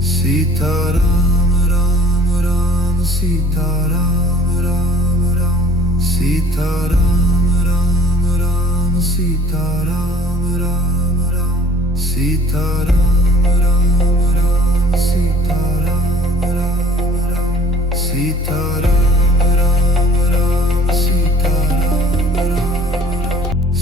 Sita Ram Ram Ram Sita Ram Ram Ram Sita Ram Ram Ram Sita Ram Ram Ram Sita Ram Ram Ram Sita Ram Ram Ram Sita Ram Ram Ram Sita Ram Ram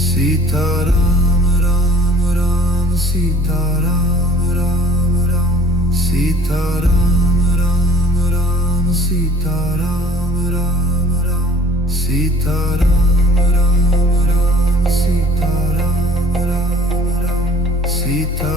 Sita Ram Ram Ram Sita Ram Ram Ram Sita Ram Ram Ram Sita Ram Ram Ram Sita Ram Ram Ram Sita Ram Ram Ram Sita Ram Ram Ram Sita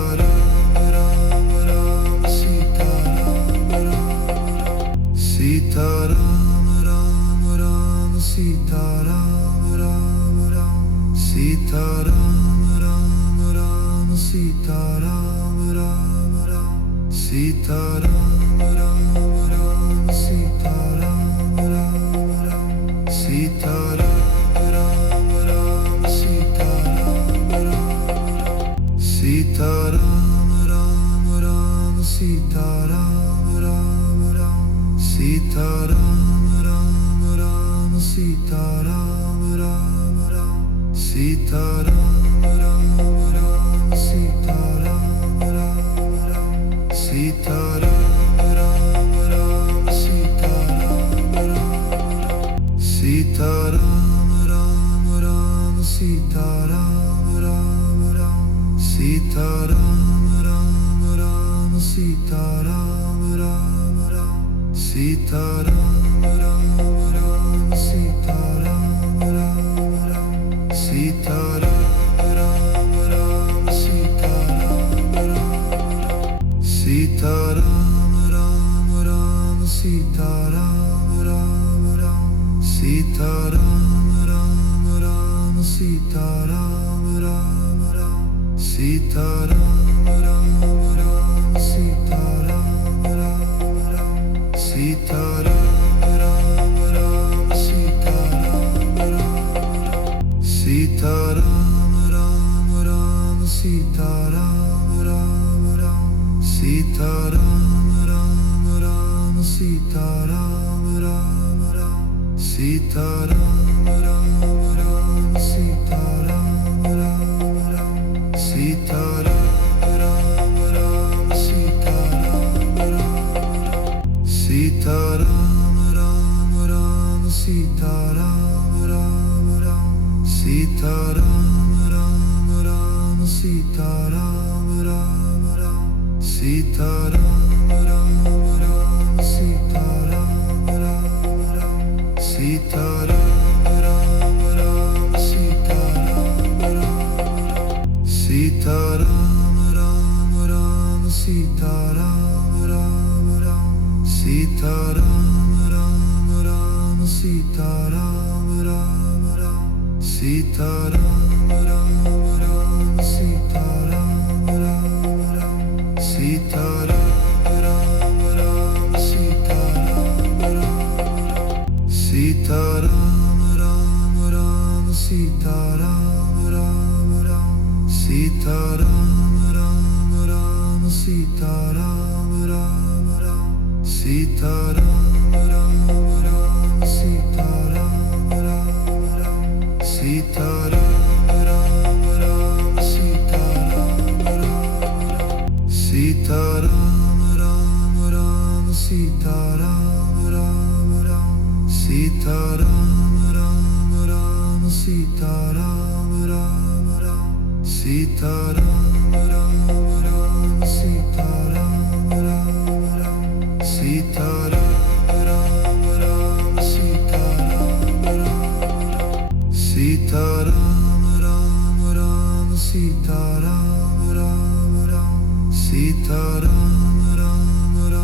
Ram Ram Sita Ram Ram Ram Sita Ram Ram Ram Sita Ram Ram Ram Sita Ram Ram Ram Sita Ram Ram Ram Sita Ram Ram Ram Sita Ram Ram Ram Sita Ram Ram Sita Ram Ram Ram Sita Ram Ram Ram Sita Ram Ram Ram Sita Ram Ram Ram Sita Ram Ram Ram Sita Ram Ram Ram Sita Ram Ram Ram Sita Ram Ram Sita Ram Ram Ram Sita Ram Ram Ram Sita Ram Ram Ram Sita Ram Ram Ram Sita Ram Ram Ram Sita Ram Ram Ram Sita Ram Ram Ram Sita Ram Ram Sita Ram Ram Ram Sita Ram Ram Ram Sita Ram Ram Ram Sita Ram Ram Ram Sita Ram Ram Ram Sita Ram Ram Ram Sita Ram Ram Ram Sita Ram Ram Sita Ram Ram Ram Sita Ram Ram Ram Sita Ram Ram Ram Sita Ram Ram Ram Sita Ram Ram Ram Sita Ram Ram Ram Sita Ram Ram Ram Sita Ram Ram Sita Ram Ram Ram Sita Ram Ram Ram Sita Ram Ram Ram Sita Ram Ram Ram Sita Ram Ram Ram Sita Ram Ram Ram Sita Ram Ram Ram Sita Ram Ram Sita Ram Ram Ram Sita Ram Ram Ram Sita Ram Ram Ram Sita Ram Ram Ram Sita Ram Ram Ram Sita Ram Ram Ram Sita Ram Ram Ram Sita Ram Ram Sita Ram Ram Ram Sita Ram Ram Ram Sita Ram Ram Ram Sita Ram Ram Ram Sita Ram Ram Ram Sita Ram Ram Ram Sita Ram Ram Ram Sita Ram Ram Sita Ram Ram Ram Sita Ram Ram Ram Sita Ram Ram Ram Sita Ram Ram Ram Sita Ram Ram Ram Sita Ram Ram Ram Sita Ram Ram Ram Sita Ram Ram Sita Ram Ram Ram Sita Ram Ram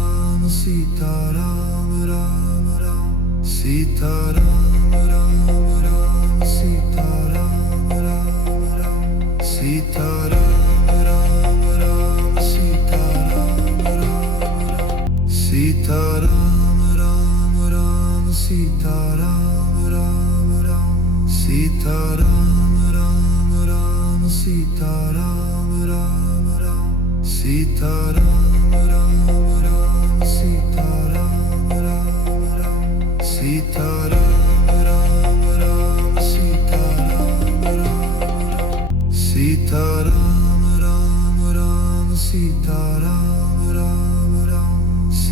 Ram Sita Ram Ram Ram Sita Ram Ram Ram Sita Ram Ram Ram Sita Ram Ram Ram Sita Ram Ram Ram Sita Ram Ram Sita Ram Ram Ram Sita Ram Ram Ram Sita Ram Ram Ram Sita Ram Ram Ram Sita Ram Ram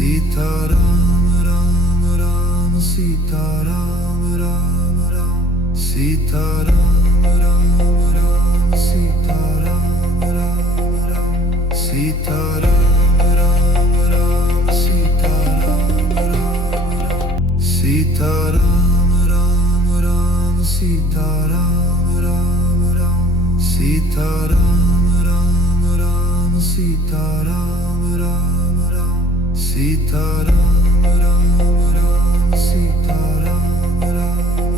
Sita Ram Ram Ram Sita Ram Ram Ram Sita Ram Ram Ram Sita Ram Ram Ram Sita Ram Ram Ram Sita Ram Ram Sita Ram Ram Ram Sita Ram Ram Ram Sita Ram Ram Ram Sita Ram Ram Ram Sita Ram Ram Ram Sita Ram Ram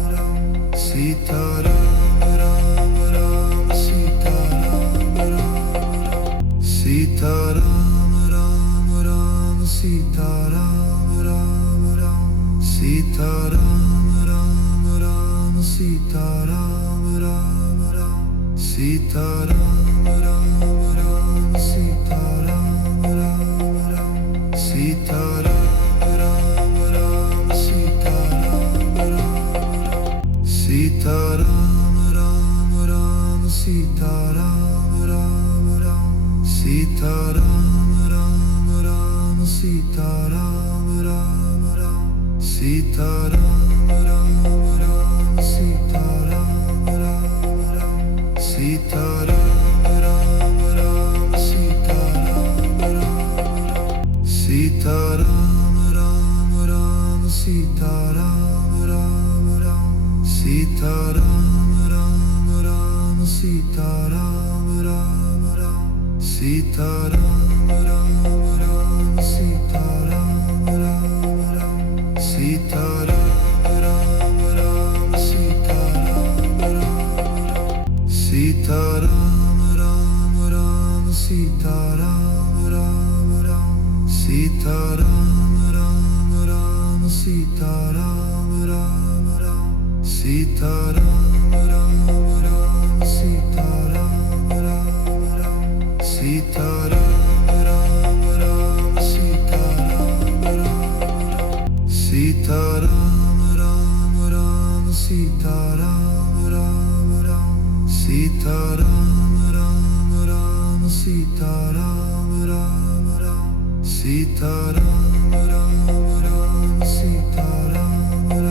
Ram Sita Ram Ram Ram Sita Ram Ram Sita Ram Ram Ram Sita Ram Ram Ram Sita Ram Ram Ram Sita Ram Ram Ram Sita Ram Ram Ram Sita Ram Ram Ram Sita Ram Ram Ram Sita Ram Ram Sita Ram Ram Ram Sita Ram Ram Ram Sita Ram Ram Ram Sita Ram Ram Ram Sita Ram Ram Ram Sita Ram Ram Ram Sita Ram Ram Ram Sita Ram Ram Sita Ram Ram Ram Sita Ram Ram Ram Sita Ram Ram Ram Sita Ram Ram Ram Sita Ram Ram Ram Sita Ram Ram Ram Sita Ram Ram Ram Sita Ram Ram Sita Ram Ram Ram Sita Ram Ram Ram Sita Ram Ram Ram Sita Ram Ram Ram Sita Ram Ram Ram Sita Ram Ram Ram Sita Ram Ram Ram Sita Ram Ram Sita Ram Ram Ram Sita Ram Ram Ram Sita Ram Ram Ram Sita Ram Ram Ram Sita Ram Ram Ram Sita Ram Ram Ram Sita Ram Ram Ram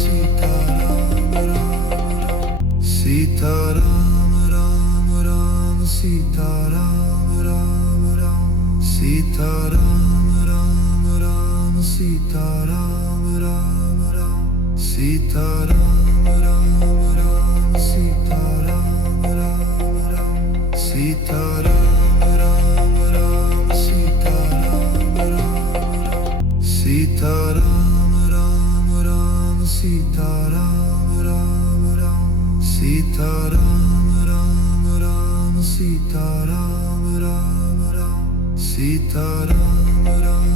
Sita Ram Ram Sita Ram Ram Ram Sita Ram Ram Ram Sita Ram Ram Ram Sita Ram Ram Ram Sita Ram Ram Ram Sita Ram Ram Ram Sita Ram Ram Ram Sita Ram Ram Sita Ram Ram Ram Sita Ram Ram Ram Sita Ram Ram Ram Sita Ram Ram Ram Sita Ram Ram Ram Sita Ram Ram Ram Sita Ram Ram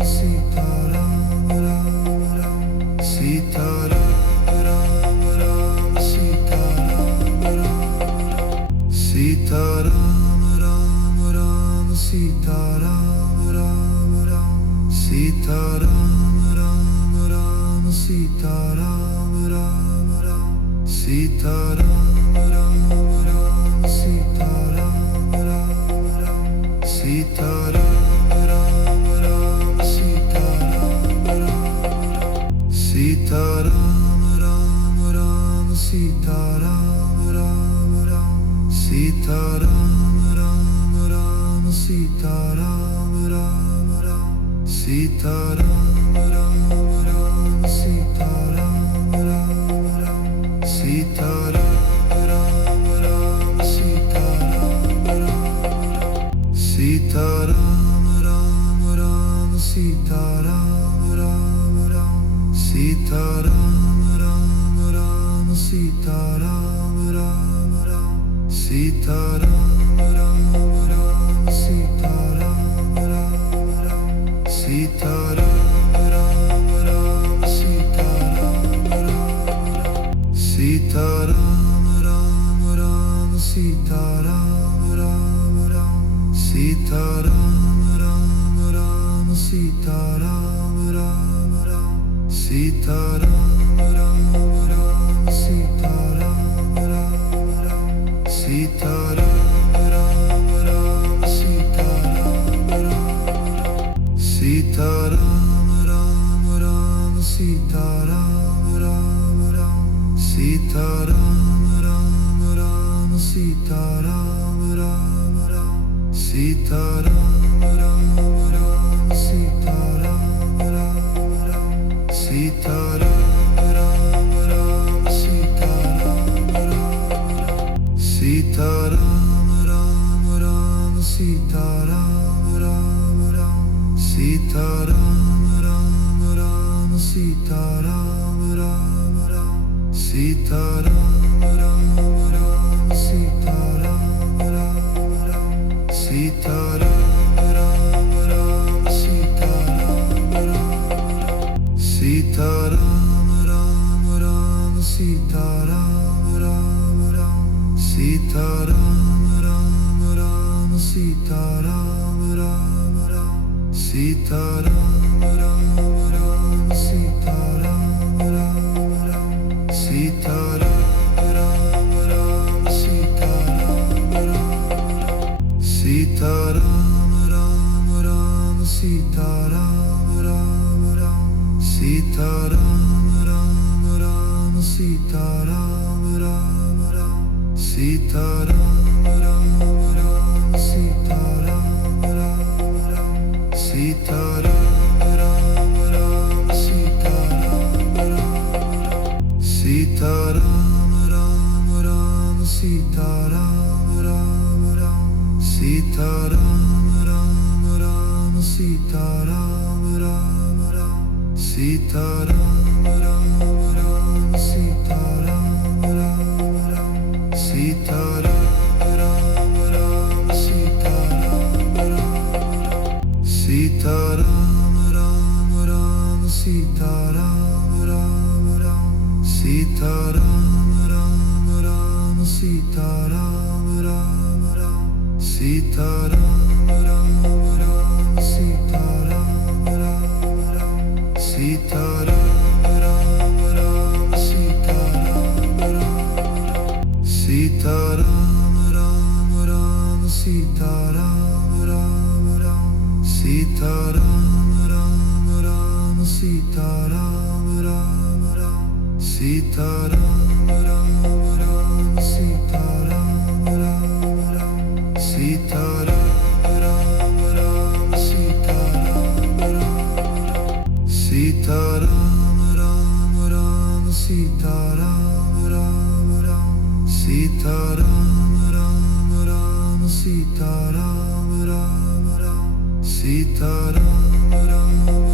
Ram Sita Ram Ram Sita Ram Ram Ram Sita Ram Ram Ram Sita Ram Ram Ram Sita Ram Ram Ram Sita Ram Ram Ram Sita Ram Ram Ram Sita Ram Ram Ram Sita Ram Ram Sita Ram Ram Ram Sita Ram Ram Ram Sita Ram Ram Ram Sita Ram Ram Ram Sita Ram Ram Ram Sita Ram Ram Ram Sita Ram Ram Ram Sita Ram Ram Sita Ram Ram Ram Sita Ram Ram Ram Sita Ram Ram Ram Sita Ram Ram Ram Sita Ram Ram Ram Sita Ram Ram Ram Sita Ram Ram Ram Sita Ram Ram Sita Ram Ram Ram Sita Ram Ram Ram Sita Ram Ram Ram Sita Ram Ram Ram Sita Ram Ram Ram Sita Ram Ram Ram Sita Ram Ram Ram Sita Ram Ram Ram Sita Ram Ram Ram Sita Ram Ram Ram Sita Ram Ram Ram Sita Ram Ram Ram Sita Ram Ram Ram Sita Ram Ram Ram Sita Ram Ram Ram Sita Ram Ram Ram Sita Ram Ram Ram Sita Ram Ram Ram Sita Ram Ram Ram Sita Ram Ram Ram Sita Ram Ram Ram Sita Ram Ram Ram Sita Ram Ram Sita Ram Ram Ram Sita Ram Ram Ram Sita Ram Ram Ram Sita Ram Ram Ram Sita Ram Ram Ram Sita Ram Ram Ram Sita Ram Ram Ram Sita Ram Ram Sita Ram Ram Ram Sita Ram Ram Ram Sita Ram Ram Ram Sita Ram Ram Ram Sita Ram Ram Ram Sita Ram Ram Ram Sita Ram Ram Ram Sita Ram Ram Sita Ram Ram Ram Sita Ram Ram Ram Sita Ram Ram Ram Sita Ram Ram Ram Sita Ram Ram Ram Sita Ram Ram Ram Sita Ram Ram Ram Sita Ram Ram Sita Ram Ram Ram Sita Ram Ram Ram Sita Ram Ram Ram Sita Ram Ram Ram Sita Ram Ram Ram Sita Ram Ram Ram Sita Ram Ram Ram Sita Ram Ram Sita Ram Ram Ram Sita Ram Ram Ram Sita Ram Ram Ram Sita Ram Ram Ram Sita Ram Ram Ram Sita Ram Ram Ram Sita Ram Ram Ram Sita Ram Ram Sita Ram Ram Ram Sita Ram Ram Ram Sita Ram Ram Ram Sita Ram Ram Ram Sita Ram Ram Ram Sita Ram Ram Ram Sita Ram Ram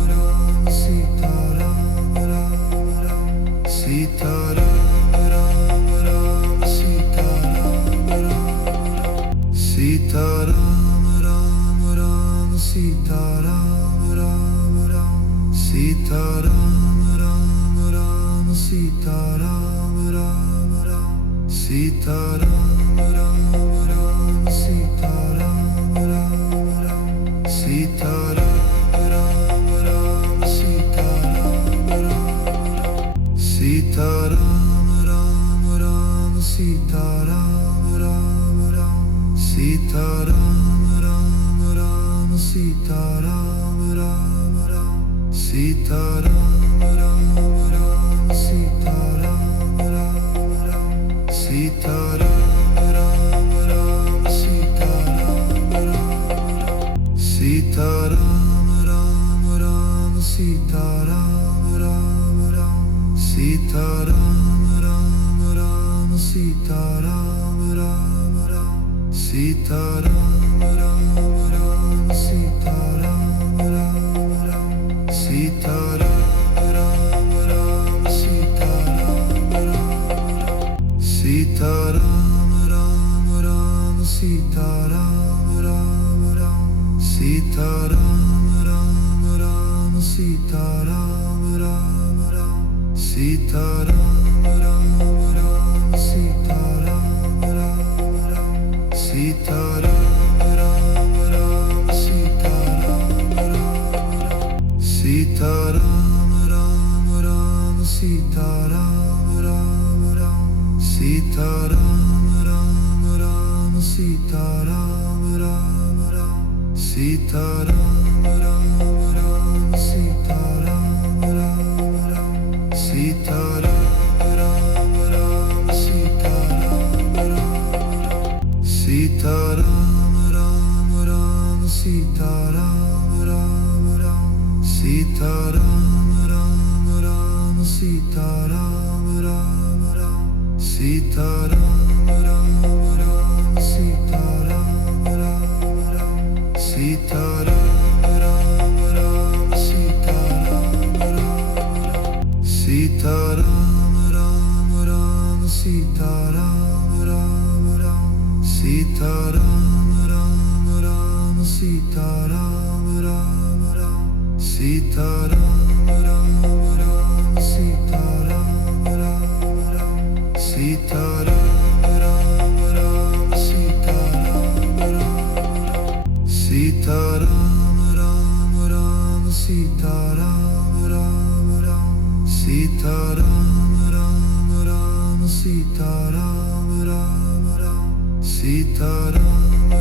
Ram Sita Ram Ram Sita Ram Ram Ram Sita Ram Ram Ram Sita Ram Ram Ram Sita Ram Ram Ram Sita Ram Ram Ram Sita Ram Ram Ram Sita Ram Ram Ram Sita Ram Ram Sita Ram Ram Ram Sita Ram Ram Ram Sita Ram Ram Ram Sita Ram Ram Ram Sita Ram Ram Ram Sita Ram Ram Ram Sita Ram Ram Ram Sita Ram Ram Sita Ram Ram Ram Sita Ram Ram Ram Sita Ram Ram Ram Sita Ram Ram Ram Sita Ram Ram Ram Sita Ram Ram Ram Sita Ram Ram Ram Sita Ram Ram Sita Ram Ram Ram Sita Ram Ram Ram Sita Ram Ram Ram Sita Ram Ram Ram Sita Ram Ram Ram Sita Ram Ram Ram Sita Ram Ram Ram Sita Ram Ram Sita Ram Ram Ram Sita Ram Ram Ram Sita Ram Ram Ram Sita Ram Ram Ram Sita Ram Ram Ram Sita Ram Ram Ram Sita Ram Ram Ram Sita Ram Ram Ram Sita Ram Ram Ram Sita Ram Ram Ram Sita Ram Ram Ram Sita Ram Ram Ram Sita Ram Ram Ram Sita Ram Ram Ram Sita Ram Ram Ram Sita Ram Ram Ram Sita Ram Ram Ram Sita Ram Ram Ram Sita Ram Ram Ram Sita Ram Ram Ram Sita Ram Ram Sita Ram Ram Ram Sita Ram Ram Ram Sita Ram Ram Ram Sita Ram Ram Ram Sita Ram Ram Ram Sita Ram Ram Ram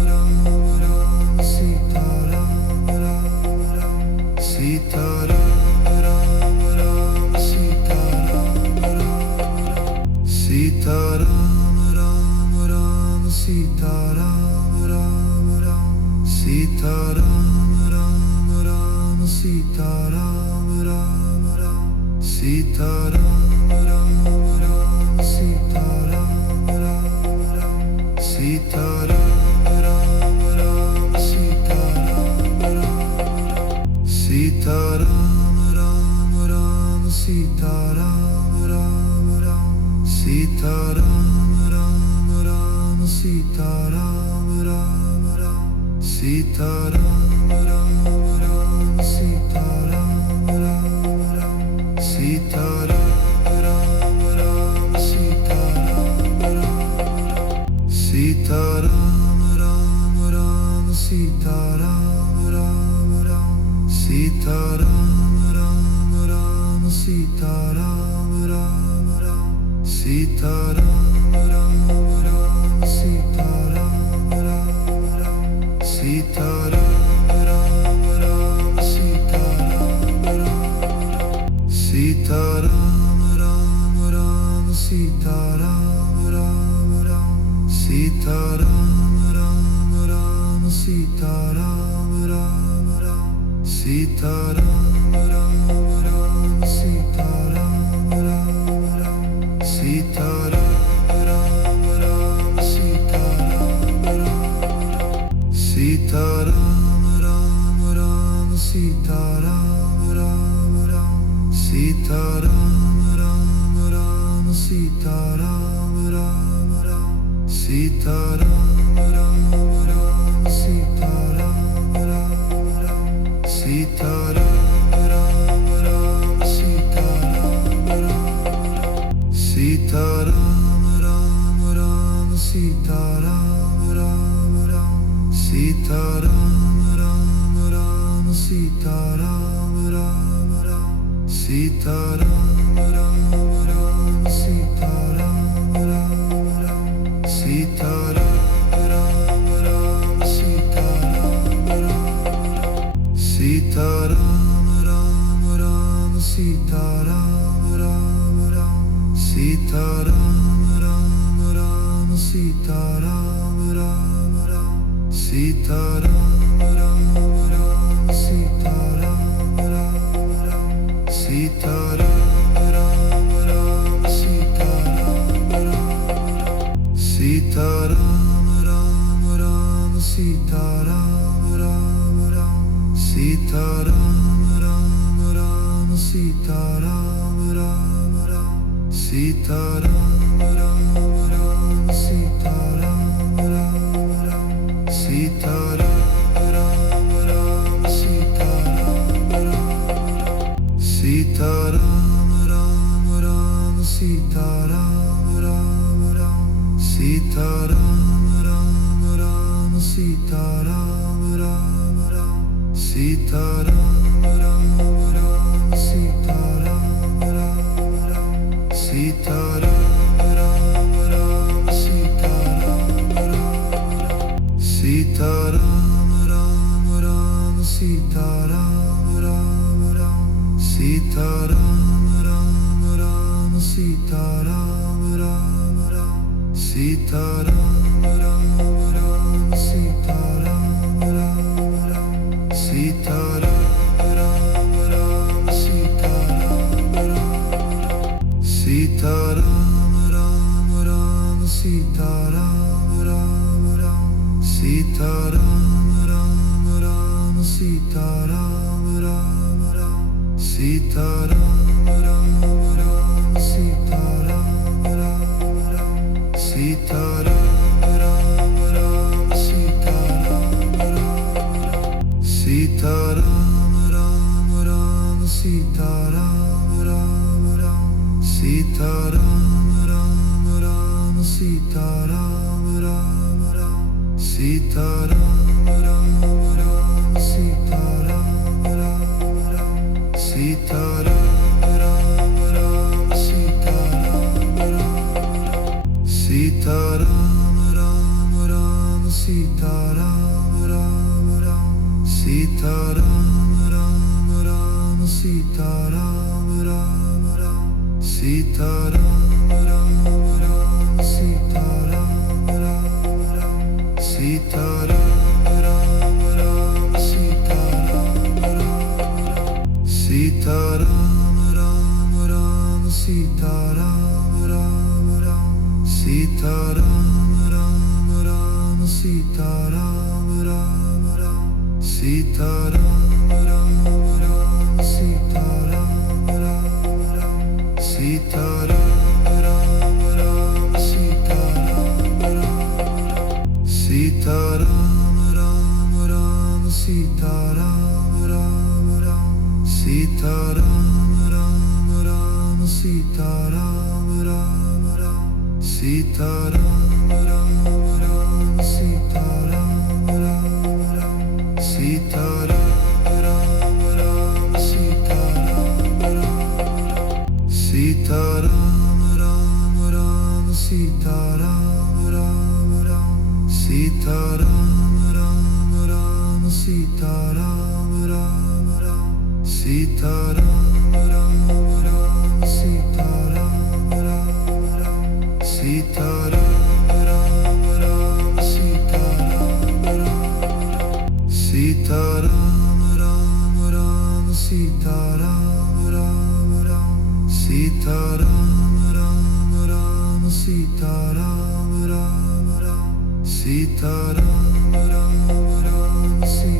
Sita Ram Ram Ram Sita Ram Ram Sita Ram Ram Ram Sita Ram Ram Ram Sita Ram Ram Ram Sita Ram Ram Ram Sita Ram Ram Ram Sita Ram Ram Ram Sita Ram Ram Ram Sita Ram Ram Sita Ram Ram Ram Sita Ram Ram Ram Sita Ram Ram Ram Sita Ram Ram Ram Sita Ram Ram Ram Sita Ram Ram Ram Sita Ram Ram Ram Sita Ram Ram Sita Ram Ram Ram Sita Ram Ram Ram Sita Ram Ram Ram Sita Ram Ram Ram Sita Ram Ram Ram Sita Ram Ram Ram Sita Ram Ram Ram Sita Ram Ram Sita Ram Ram Ram Sita Ram Ram Ram Sita Ram Ram Ram Sita Ram Ram Ram Sita Ram Ram Ram Sita Ram Ram Ram Sita Ram Ram Ram Sita Ram Ram Sita Ram Ram Ram Sita Ram Ram Ram Sita Ram Ram Ram Sita Ram Ram Ram Sita Ram Ram Ram Sita Ram Ram Ram Sita Ram Ram Ram Sita Ram Ram Sita Ram Ram Ram Sita Ram Ram Ram Sita Ram Ram Ram Sita Ram Ram Ram Sita Ram Ram Ram Sita Ram Ram Ram Sita Ram Ram Ram Sita Ram Ram Sita Ram Ram Ram Sita Ram Ram Ram Sita Ram Ram Ram Sita Ram Ram Ram Sita Ram Ram Ram Sita Ram Ram Ram Sita Ram Ram Ram Sita Ram Ram Sita Ram Ram Ram Sita Ram Ram Ram Sita Ram Ram Ram Sita Ram Ram Ram Sita Ram Ram Ram Sita Ram Ram Ram Sita Ram Ram Ram Sita Ram Ram Sita Ram Ram Ram Sita Ram Ram Ram Sita Ram Ram Ram Sita Ram Ram Ram Sita Ram Ram Ram Sita Ram Ram Ram Sita Ram Ram Ram Sita Ram Ram Sita Ram Ram Ram Sita Ram Ram Ram Sita Ram Ram Ram Sita Ram Ram Ram Sita Ram Ram Ram Sita Ram Ram Ram Sita Ram Ram Ram Sita Ram Ram Ram Sita Ram Ram Ram Sita Ram Ram Ram Sita Ram Ram Ram Sita Ram Ram Ram Sita Ram Ram Ram Sita Ram Ram Ram Sita Ram Ram Ram Sita Ram Ram Ram Sita Ram Ram Ram Sita Ram Ram Ram Sita Ram Ram Sita Ram Ram Ram Sita Ram Ram Ram Sita Ram Ram Ram Sita Ram Ram Ram Sita Ram Ram Ram Sita Ram Ram Ram Sita Ram Ram Ram Sita Ram Ram Sita Ram Ram Ram Sita Ram Ram Ram Sita Ram Ram Ram Sita Ram Ram Ram Sita Ram Ram Ram Sita Ram Ram Ram Sita Ram Ram Ram Sita Ram Ram Sita Ram Ram Ram Sita Ram Ram Ram Sita Ram Ram Ram Sita Ram Ram Ram Sita Ram Ram Ram Sita Ram Ram Ram Sita Ram Ram Ram Sita Ram Ram Sita Ram Ram Ram Sita Ram Ram Ram Sita Ram Ram Ram Sita Ram Ram Ram Sita Ram Ram Ram Sita Ram Ram Ram Sita Ram Ram Ram Sita Ram Ram Sita Ram Ram Ram Sita Ram Ram Ram Sita Ram Ram Ram Sita Ram Ram Ram Sita Ram Ram Ram Sita Ram Ram Ram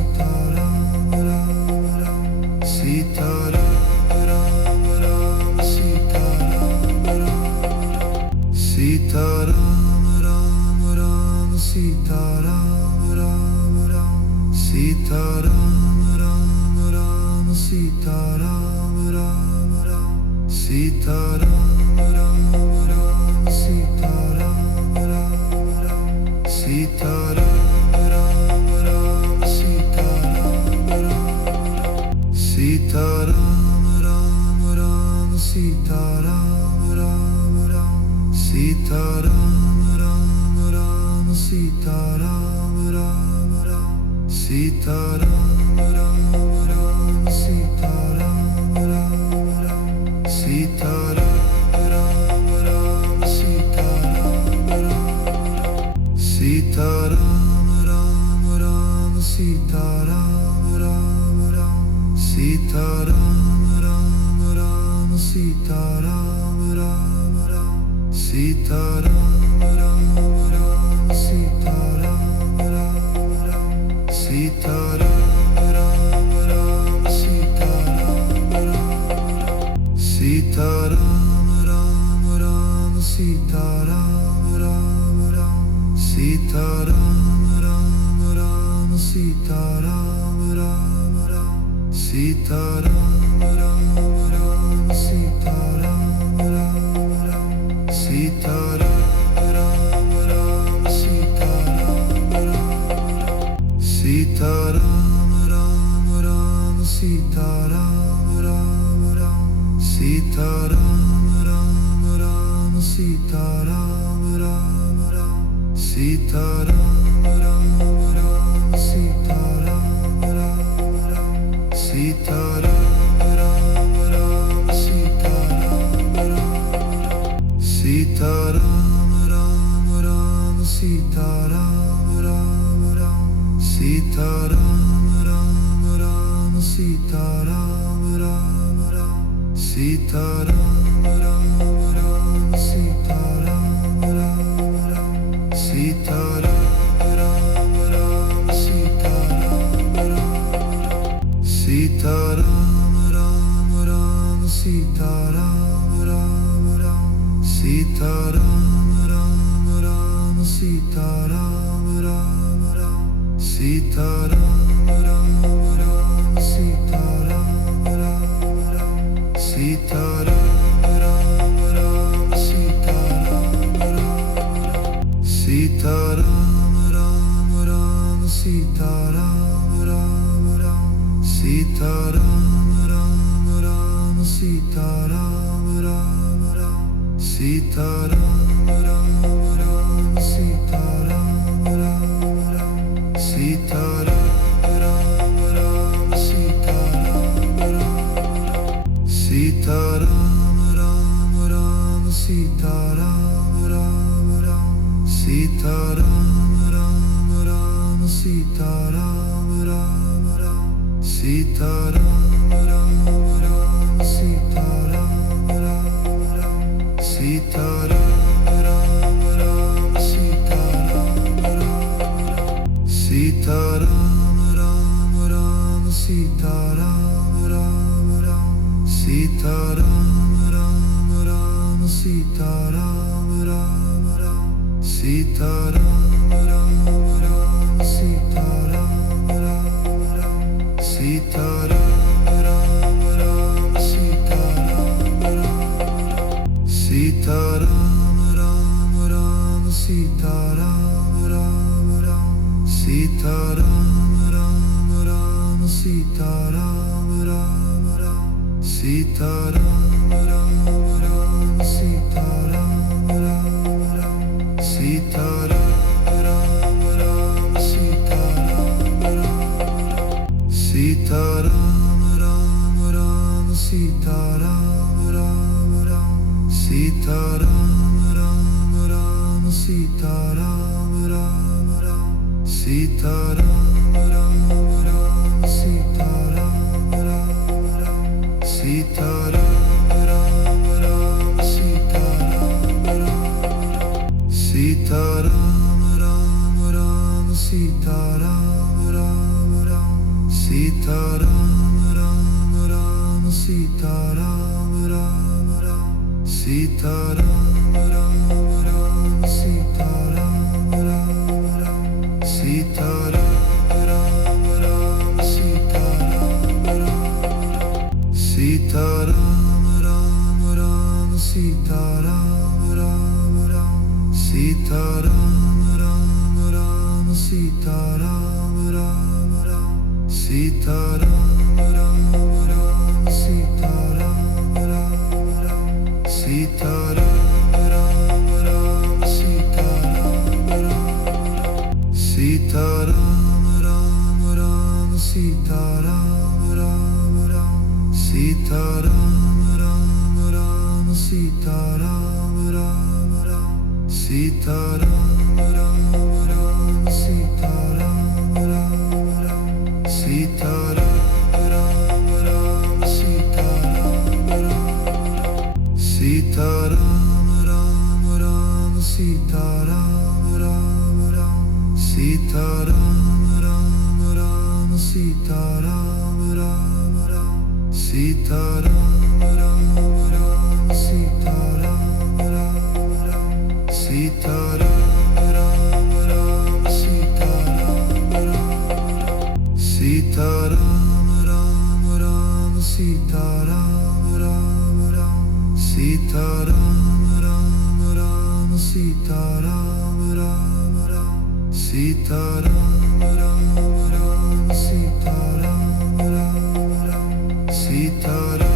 Sita Ram Ram Ram Sita Ram Ram Sita Ram Ram Ram Sita Ram Ram Ram Sita Ram Ram Ram Sita Ram Ram Ram Sita Ram Ram Ram Sita Ram Ram Ram Sita Ram Ram Ram Sita Ram Ram Sita Ram Ram Ram Sita Ram Ram Ram Sita Ram Ram Ram Sita Ram Ram Ram Sita Ram Ram Ram Sita Ram Ram Ram Sita Ram Ram Ram Sita Ram Ram Sita Ram Ram Ram Sita Ram Ram Ram Sita Ram Ram Ram Sita Ram Ram Ram Sita Ram Ram Ram Sita Ram Ram Ram Sita Ram Ram Ram Sita Ram Ram Sita Ram Ram Ram Sita Ram Ram Ram Sita Ram Ram Ram Sita Ram Ram Ram Sita Ram Ram Ram Sita Ram Ram Ram Sita Ram Ram Ram Sita Ram Ram Sita Ram Ram Ram Sita Ram Ram Ram Sita Ram Ram Ram Sita Ram Ram Ram Sita Ram Ram Ram Sita Ram Ram Ram Sita Ram Ram Ram Sita Ram Ram Sita Ram Ram Ram Sita Ram Ram Ram Sita Ram Ram Ram Sita Ram Ram Ram Sita Ram Ram Ram Sita Ram Ram Ram Sita Ram Ram Ram Sita Ram Ram Ram Sita Ram Ram Ram Sita Ram Ram Ram Sita Ram Ram Ram Sita Ram Ram Ram Sita Ram Ram Ram Sita Ram Ram Ram Sita Ram Ram Ram Sita Ram Ram Ram Sita Ram Ram Ram Sita Ram Ram Ram Sita Ram Ram Ram Sita Ram Ram Ram Sita Ram Ram Ram Sita Ram Ram Ram Sita Ram Ram Sita Ram Ram Ram Sita Ram Ram Ram Sita Ram Ram Ram Sita Ram Ram Ram Sita Ram Ram Ram Sita Ram Ram Ram Sita Ram Ram Ram Sita Ram Ram Sita Ram Ram Ram Sita Ram Ram Ram Sita Ram Ram Ram Sita Ram Ram Ram Sita Ram Ram Ram Sita Ram Ram Ram Sita Ram Ram Ram Sita Ram Ram Sita Ram Ram Ram Sita Ram Ram Ram Sita Ram Ram Ram Sita Ram Ram Ram Sita Ram Ram Ram Sita Ram Ram Ram Sita Ram Ram Ram Sita Ram Ram Sita Ram Ram Ram Sita Ram Ram Ram Sita Ram Ram Ram Sita Ram Ram Ram Sita Ram Ram Ram Sita Ram Ram Ram Sita Ram Ram Ram Sita Ram Ram Sita Ram Ram Ram Sita Ram Ram Ram Sita Ram Ram Ram Sita Ram Ram Ram Sita Ram Ram Ram Sita Ram Ram Ram Sita Ram Ram Ram Sita Ram Ram Sita Ram Ram Ram Sita Ram Ram Ram Sita Ram Ram Ram Sita Ram Ram Ram Sita Ram Ram Ram Sita Ram Ram Ram Sita Ram Ram Ram Sita Ram Ram Sita Ram Ram Ram Sita Ram Ram Ram Sita Ram Ram Ram Sita Ram Ram Ram Sita Ram Ram Ram Sita Ram Ram Ram Sita Ram Ram Ram Sita Ram Ram Sita Ram Ram Ram Sita Ram Ram Ram Sita Ram Ram Ram Sita Ram Ram Ram Sita Ram Ram Ram Sita Ram Ram Ram Sita Ram Ram Ram Sita Ram Ram Sita Ram Ram Ram Sita Ram Ram Ram Sita Ram Ram Ram Sita Ram Ram Ram Sita Ram Ram Ram Sita Ram Ram Ram Sita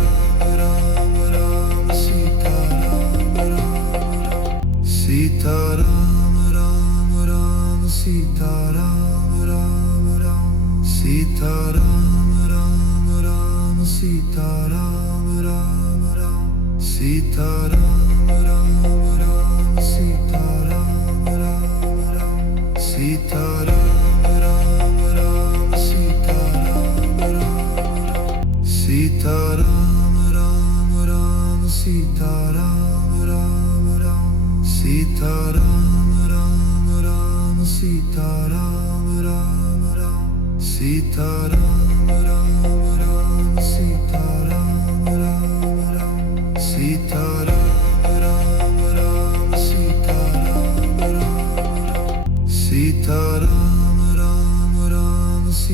Ram Ram Ram Sita Ram Ram Sita Ram Ram Ram Sita Ram Ram Ram Sita Ram Ram Ram Sita Ram Ram Ram Sita Ram Ram Ram Sita Ram Ram Ram Sita Ram Ram Ram Sita Ram Ram Sita Ram Ram Ram Sita Ram Ram Ram Sita Ram Ram Ram Sita Ram Ram Ram Sita Ram Ram Ram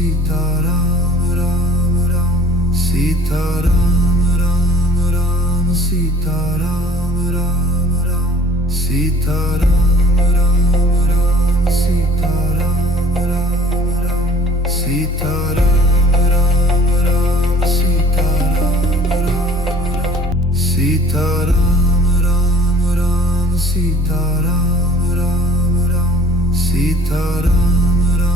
Sita Ram Ram Ram Sita Ram Ram Ram Sita Ram Ram Ram Sita Ram Ram Ram Sita Ram Ram Ram Sita Ram Ram Ram Sita Ram Ram Sita Ram Ram Ram Sita Ram Ram Ram Sita Ram Ram Ram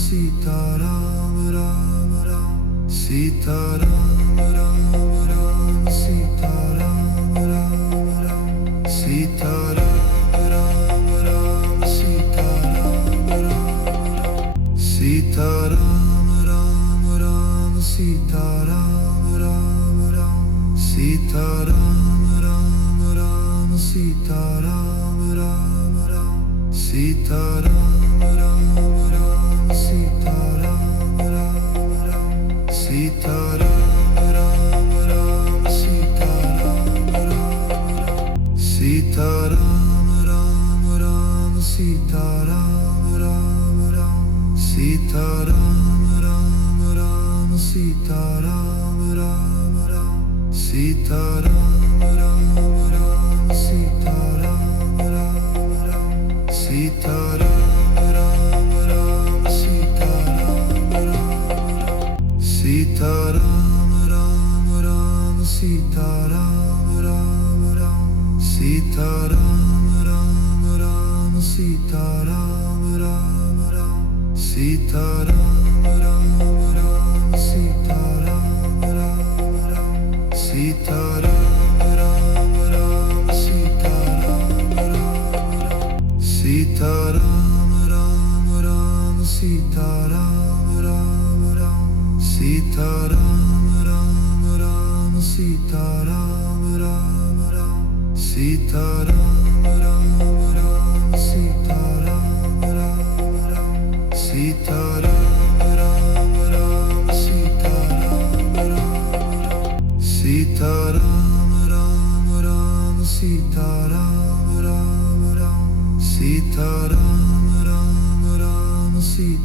Sita Ram Ram Ram Sita Ram Ram Ram Sita Ram Ram Ram Sita Ram Ram Ram Sita Ram Ram Sita Ram Ram Ram Sita Ram Ram Ram Sita Ram Ram Ram Sita Ram Ram Ram Sita Ram Ram Ram Sita Ram Ram Ram Sita Ram Ram Ram Sita Ram Ram Sita Ram Ram Ram Sita Ram Ram Ram Sita Ram Ram Ram Sita Ram Ram Ram Sita Ram Ram Ram Sita Ram Ram Ram Sita Ram Ram Ram Sita Ram Ram Sita Ram Ram Ram Sita Ram Ram Ram Sita Ram Ram Ram Sita Ram Ram Ram Sita Ram Ram Ram Sita Ram Ram Ram Sita Ram Ram Ram Sita Ram Ram Sita Ram Ram Ram Sita Ram Ram Ram Sita Ram Ram Ram Sita Ram Ram Ram Sita Ram Ram Ram Sita Ram Ram Ram Sita Ram Ram Ram Sita Ram Ram Sita Ram Ram Ram Sita Ram Ram Ram Sita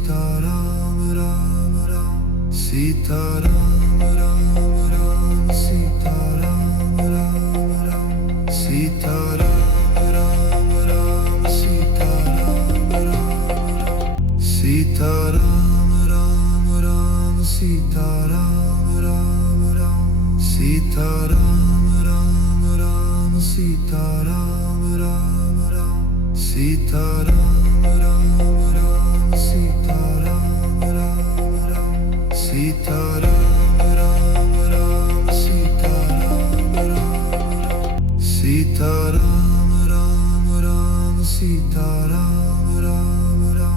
Ram Ram Ram Sita Ram Ram Ram Sita Ram Ram Ram Sita Ram Ram Ram Sita Ram Ram Ram Sita Ram Ram Sita Ram Ram Ram Sita Ram Ram Ram Sita Ram Ram Ram Sita Ram Ram Ram Sita Ram Ram Ram Sita Ram Ram Ram Sita Ram Ram Ram Sita Ram Ram Sita Ram Ram Ram Sita Ram Ram Ram Sita Ram Ram Ram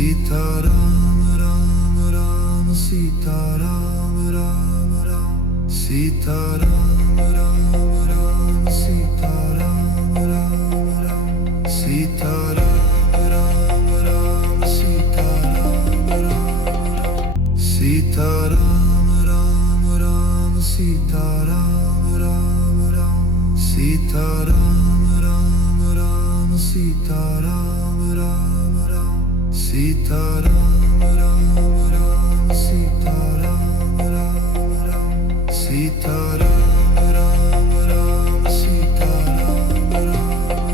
Sita Ram Ram Ram Sita Ram Ram Ram Sita Ram Ram Ram Sita Ram Ram Ram Sita Ram Ram Sita Ram Ram Ram Sita Ram Ram Ram Sita Ram Ram Ram Sita Ram Ram Ram Sita Ram Ram Ram Sita Ram Ram Ram Sita Ram Ram Ram Sita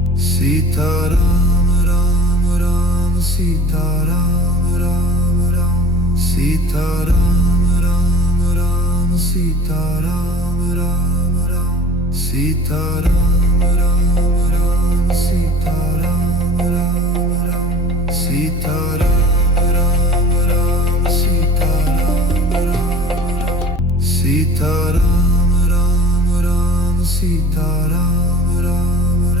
Ram Ram Sita Ram Ram Ram Sita Ram Ram Ram Sita Ram Ram Ram Sita Ram Ram Ram Sita Ram Ram Ram Sita Ram Ram Ram Sita Ram Ram Ram Sita Ram Ram Sita Ram Ram Ram Sita Ram Ram Ram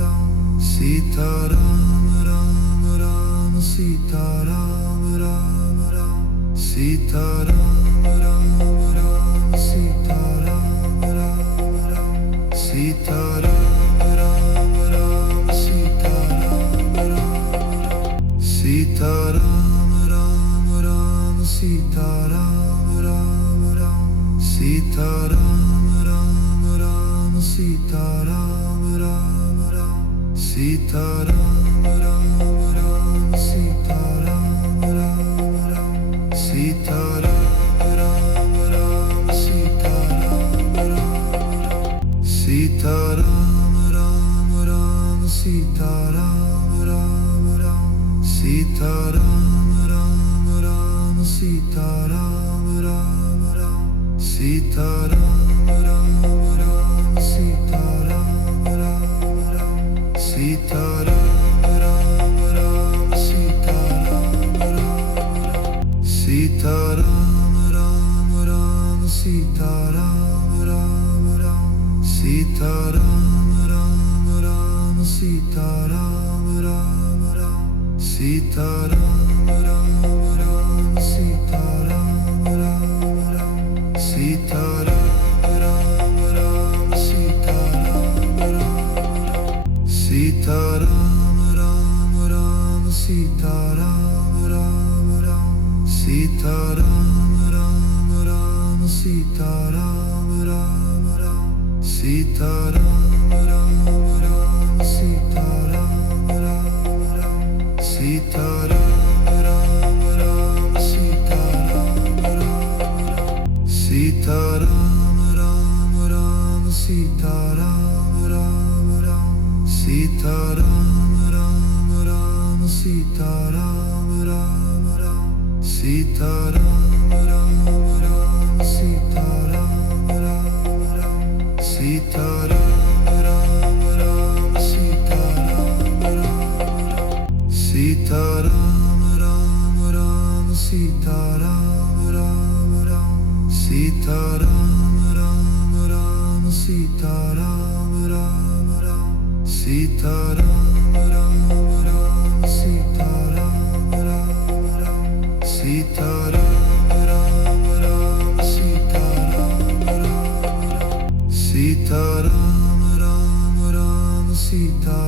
Sita Ram Ram Ram Sita Ram Ram Ram Sita Ram Ram Ram Sita Ram Ram Ram Sita Ram Ram Ram Sita Ram Ram Sita Ram Ram Ram Sita Ram Ram Ram Sita Ram Ram Ram Sita Ram Ram Ram Sita Ram Ram Ram Sita Ram Ram Ram Sita Ram Ram Ram Sita Ram Ram Ram Sita Ram Ram Ram Sita Ram Ram Ram Sita Ram Ram Ram Sita Ram Ram Ram Sita Ram Ram Ram Sita Ram Ram Ram Sita Ram Ram Ram Sita Ram Ram Ram Sita Ram Ram Ram Sita Ram Ram Ram Sita Ram Ram Ram Sita Ram Ram Ram Sita Ram Ram Sita Ram Ram Ram Sita Ram Ram Ram Sita Ram Ram Ram Sita Ram Ram Ram Sita Ram Ram Ram Sita Ram Ram Ram Sita Ram Ram Ram Sita Ram Ram Sita Ram Ram Ram Sita Ram Ram Ram Sita Ram Ram Ram Sita Ram Ram Ram Sita Ram Ram Ram Sita Ram Ram Ram Sita Ram Ram Ram Sita Ram Ram Sita Ram Ram Ram Sita Ram Ram Ram Sita Ram Ram Ram Sita Ram Ram Ram Sita Ram Ram Ram Sita Ram Ram Ram Sita Ram Ram Ram Sita Ram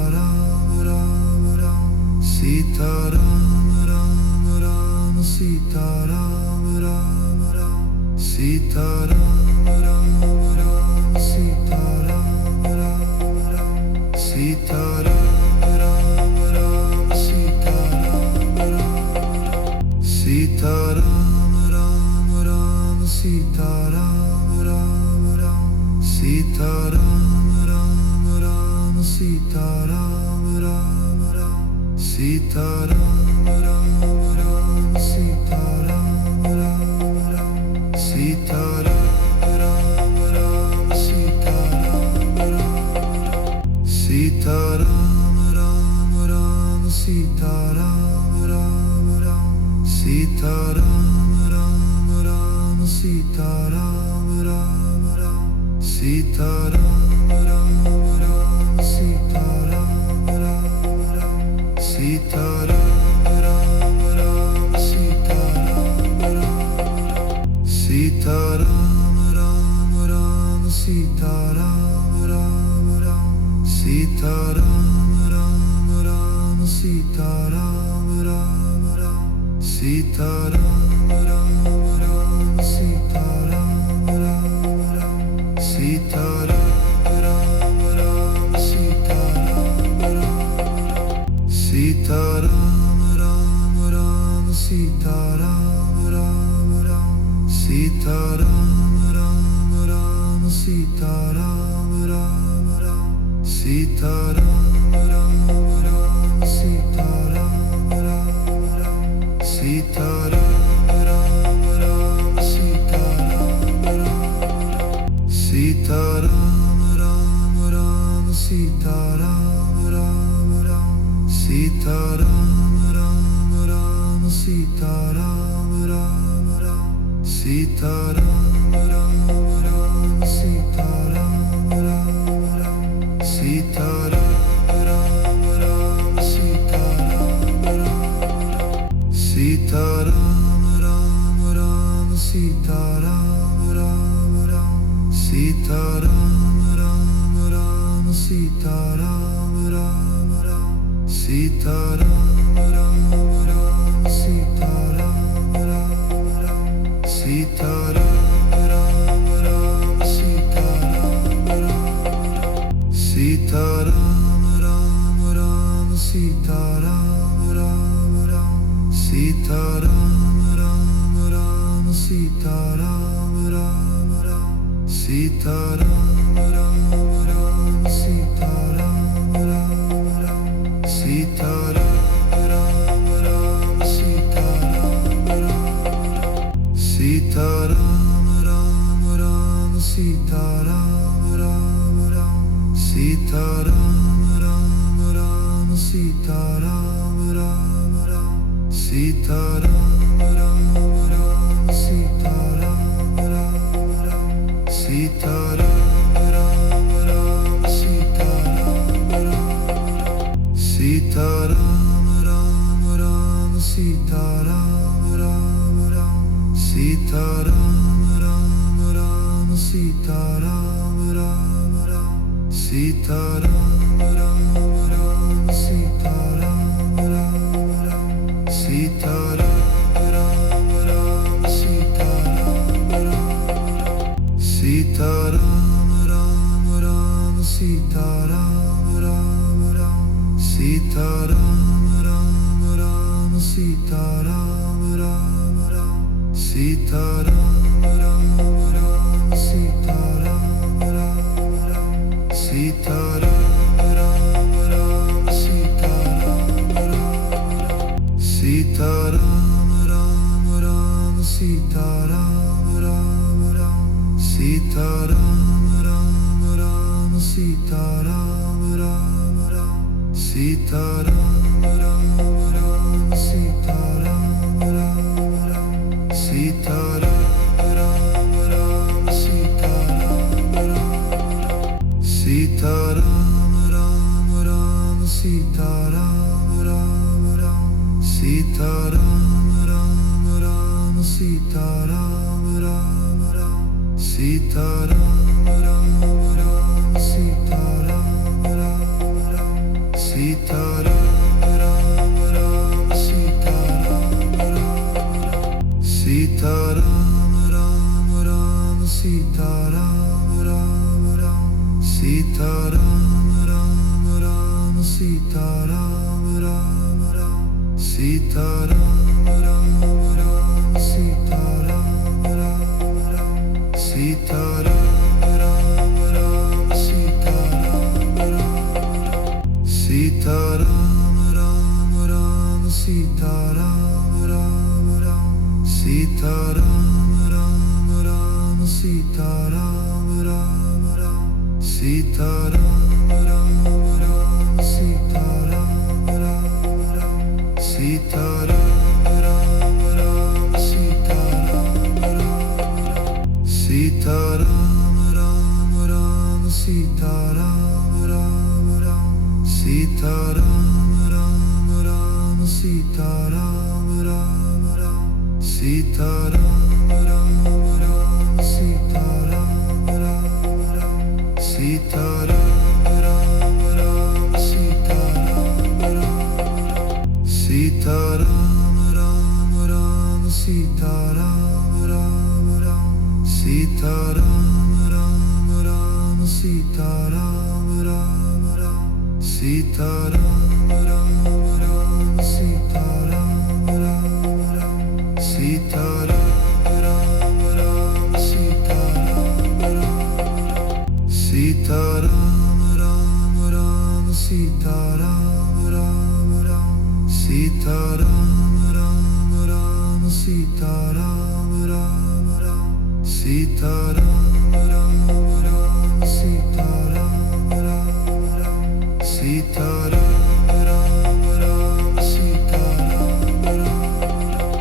Ram Sita Ram Ram Ram Sita Ram Ram Ram Sita Ram Ram Ram Sita Ram Ram Ram Sita Ram Ram Ram Sita Ram Ram Ram Sita Ram Ram Ram Sita Ram Ram Sita Ram Ram Ram Sita Ram Ram Ram Sita Ram Ram Ram Sita Ram Ram Ram Sita Ram Ram Ram Sita Ram Ram Ram Sita Ram Ram Ram Sita Ram Ram Sita Ram Ram Ram Sita Ram Ram Ram Sita Ram Ram Ram Sita Ram Ram Ram Sita Ram Ram Ram Sita Ram Ram Ram Sita Ram Ram Ram Sita Ram Ram Sita Ram Ram Ram Sita Ram Ram Ram Sita Ram Ram Ram Sita Ram Ram Ram Sita Ram Ram Ram Sita Ram Ram Ram Sita Ram Ram Ram Sita Ram Ram Sita Ram Ram Ram Sita Ram Ram Ram Sita Ram Ram Ram Sita Ram Ram Ram Sita Ram Ram Ram Sita Ram Ram Ram Sita Ram Ram Ram Sita Ram Ram Sita Ram Ram Ram Sita Ram Ram Ram Sita Ram Ram Ram Sita Ram Ram Ram Sita Ram Ram Ram Sita Ram Ram Ram Sita Ram Ram Ram Sita Ram Ram Sita Ram Ram Ram Sita Ram Ram Ram Sita Ram Ram Ram Sita Ram Ram Ram Sita Ram Ram Ram Sita Ram Ram Ram Sita Ram Ram Ram Sita Ram Ram Sita Ram Ram Ram Sita Ram Ram Ram Sita Ram Ram Ram Sita Ram Ram Ram Sita Ram Ram Ram Sita Ram Ram Ram Sita Ram Ram Ram Sita Ram Ram Ram Sita Ram Ram Ram Sita Ram Ram Ram Sita Ram Ram Ram Sita Ram Ram Ram Sita Ram Ram Ram Sita Ram Ram Sita Ram Ram Ram Sita Ram Ram Ram Sita Ram Ram Ram Sita Ram Ram Ram Sita Ram Ram Ram Sita Ram Ram Ram Sita Ram Ram Ram Sita Ram Ram Sita Ram Ram Ram Sita Ram Ram Ram Sita Ram Ram Ram Sita Ram Ram Ram Sita Ram Ram Ram Sita Ram Ram Ram Sita Ram Ram Ram Sita Ram Ram Sita Ram Ram Ram Sita Ram Ram Ram Sita Ram Ram Ram Sita Ram Ram Ram Sita Ram Ram Ram Sita Ram Ram Ram Sita Ram Ram Ram Sita Ram Ram Sita Ram Ram Ram Sita Ram Ram Ram Sita Ram Ram Ram Sita Ram Ram Ram Sita Ram Ram Ram Sita Ram Ram Ram Sita Ram Ram Ram Sita Ram Ram Sita Ram Ram Ram Sita Ram Ram Ram Sita Ram Ram Ram Sita Ram Ram Ram Sita Ram Ram Ram Sita Ram Ram Ram Sita Ram Ram Ram Sita Ram Ram Sita Ram Ram Ram Sita Ram Ram Ram Sita Ram Ram Ram Sita Ram Ram Ram Sita Ram Ram Ram Sita Ram Ram Ram Sita Ram Ram Ram Sita Ram Ram Sita Ram Ram Ram Sita Ram Ram Ram Sita Ram Ram Ram Sita Ram Ram Ram Sita Ram Ram Ram Sita Ram Ram Ram Sita Ram Ram Ram Sita Ram Ram Sita Ram Ram Ram Sita Ram Ram Ram Sita Ram Ram Ram Sita Ram Ram Ram Sita Ram Ram Ram Sita Ram Ram Ram Sita Ram Ram Ram Sita Ram Ram Sita Ram Ram Ram Sita Ram Ram Ram Sita Ram Ram Ram Sita Ram Ram Ram Sita Ram Ram Ram Sita Ram Ram Ram Sita Ram Ram Ram Sita Ram Ram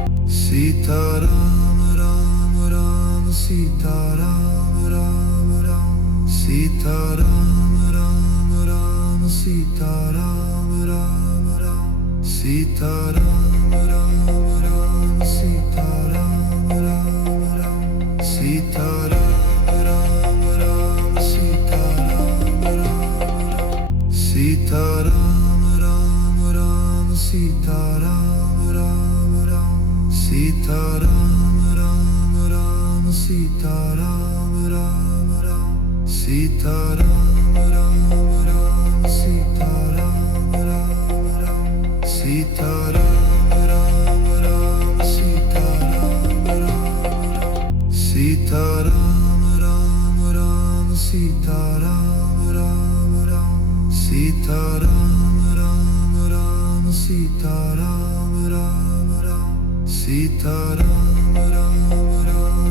Sita Ram Ram Ram Sita Ram Ram Ram Sita Ram Ram Ram Sita Ram Ram Ram Sita Ram Ram Ram Sita Ram Ram Ram Sita Ram Ram Ram Sita Ram Ram Sita Ram Ram Ram Sita Ram Ram Ram Sita Ram Ram Ram Sita Ram Ram Ram Sita Ram Ram Ram Sita Ram Ram Ram Sita Ram Ram Ram Sita Ram Ram Sita Ram Ram Ram Sita Ram Ram Ram Sita Ram Ram Ram Sita Ram Ram Ram Sita Ram Ram Ram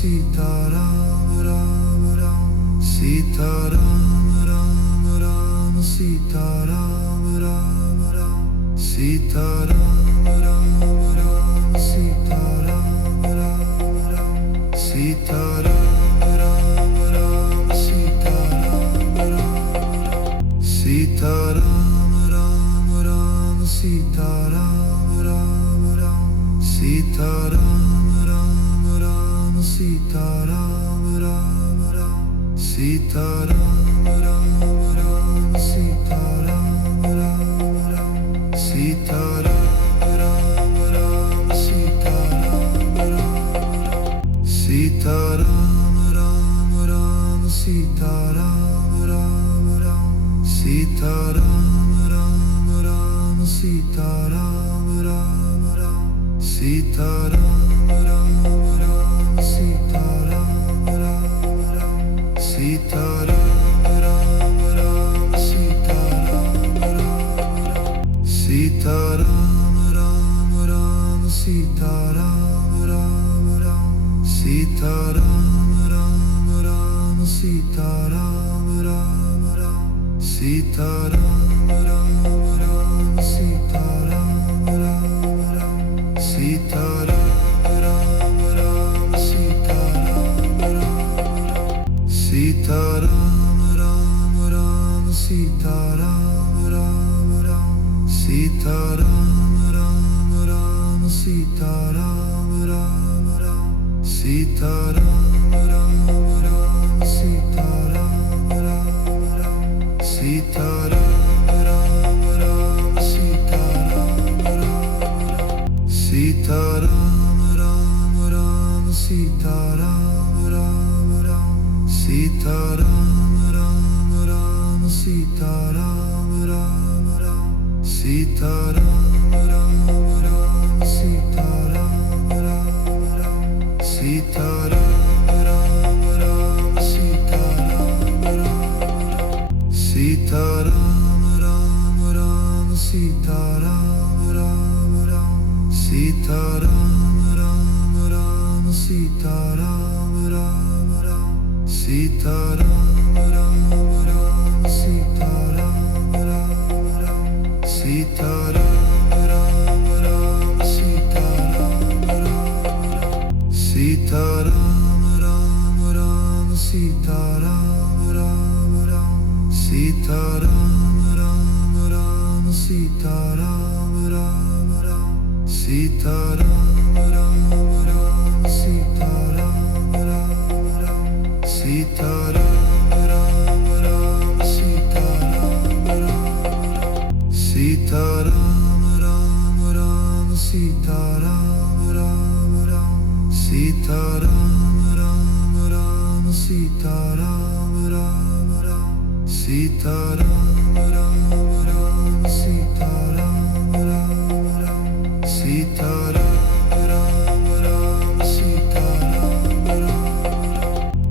Sita Ram Ram Ram Sita Ram Ram Ram Sita Ram Ram Ram Sita Ram Ram Ram Sita Ram Ram Ram Sita Ram Ram Ram Sita Ram Ram Sita Ram Ram Ram Sita Ram Ram Ram Sita Ram Ram Ram Sita Ram Ram Ram Sita Ram Ram Ram Sita Ram Ram Ram Sita Ram Ram Ram Sita Ram Ram Sita Ram Ram Ram Sita Ram Ram Ram Sita Ram Ram Ram Sita Ram Ram Ram Sita Ram Ram Ram Sita Ram Ram Ram Sita Ram Ram Ram Sita Ram Ram Sita Ram Ram Ram Sita Ram Ram Ram Sita Ram Ram Ram Sita Ram Ram Ram Sita Ram Ram Ram Sita Ram Ram Ram Sita Ram Ram Ram Sita Ram Ram Sita Ram Ram Ram Sita Ram Ram Ram Sita Ram Ram Ram Sita Ram Ram Ram Sita Ram Ram Ram Sita Ram Ram Ram Sita Ram Ram Ram Sita Ram Ram Sita Ram Ram Ram Sita Ram Ram Ram Sita Ram Ram Ram Sita Ram Ram Ram Sita Ram Ram Ram Sita Ram Ram Ram Sita Ram Ram Ram Sita Ram Ram Sita Ram Ram Ram Sita Ram Ram Ram Sita Ram Ram Ram Sita Ram Ram Ram Sita Ram Ram Ram Sita Ram Ram Ram Sita Ram Ram Ram Sita Ram Ram Sita Ram Ram Ram Sita Ram Ram Ram Sita Ram Ram Ram Sita Ram Ram Ram Sita Ram Ram Ram Sita Ram Ram Ram Sita Ram Ram Ram Sita Ram Ram Sita Ram Ram Ram Sita Ram Ram Ram Sita Ram Ram Ram Sita Ram Ram Ram Sita Ram Ram Ram Sita Ram Ram Ram Sita Ram Ram Ram Sita Ram Ram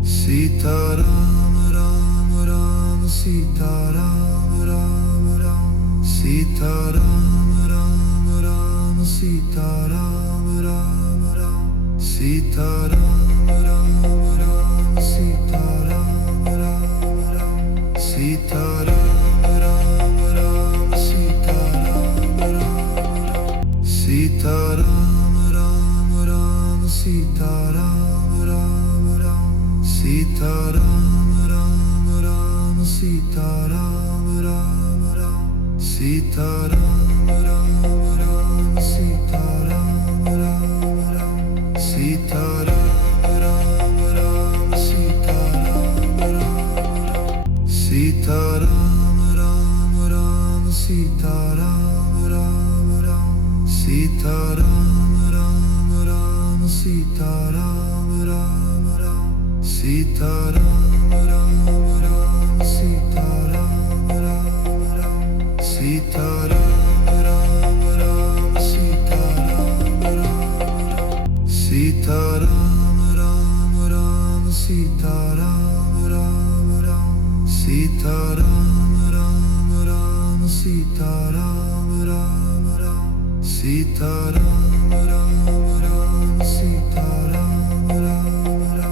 Sita Ram Ram Ram Sita Ram Ram Ram Sita Ram Ram Ram Sita Ram Ram Ram Sita Ram Ram Ram Sita Ram Ram Ram Sita Ram Ram Ram Sita Ram Ram Sita Ram Ram Ram Sita Ram Ram Ram Sita Ram Ram Ram Sita Ram Ram Ram Sita Ram Ram Ram Sita Ram Ram Ram Sita Ram Ram Ram Sita Ram Ram Sita Ram Ram Ram Sita Ram Ram Ram Sita Ram Ram Ram Sita Ram Ram Ram Sita Ram Ram Ram Sita Ram Ram Ram Sita Ram Ram Ram Sita Ram Ram Sita Ram Ram Ram Sita Ram Ram Ram Sita Ram Ram Ram Sita Ram Ram Ram Sita Ram Ram Ram Sita Ram Ram Ram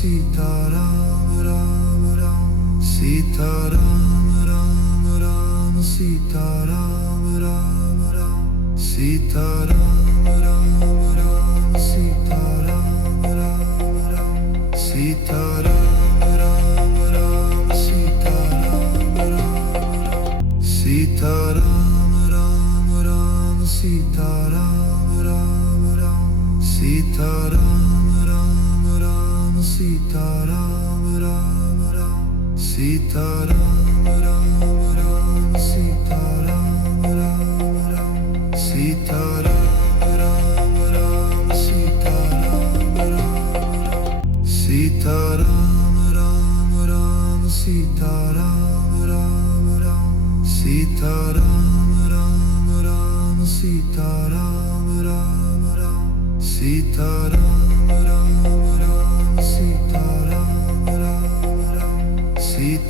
Sita Ram Ram Ram Sita Ram Ram Ram Sita Ram Ram Ram Sita Ram Ram Ram Sita Ram Ram Ram Sita Ram Ram Ram Sita Ram Ram Sita Ram Ram Ram Sita Ram Ram Ram Sita Ram Ram Ram Sita Ram Ram Ram Sita Ram Ram Ram Sita Ram Ram Ram Sita Ram Ram Ram Sita Ram Ram Sita Ram Ram Ram Sita Ram Ram Ram Sita Ram Ram Ram Sita Ram Ram Ram Sita Ram Ram Ram Sita Ram Ram Ram Sita Ram Ram Ram Sita Ram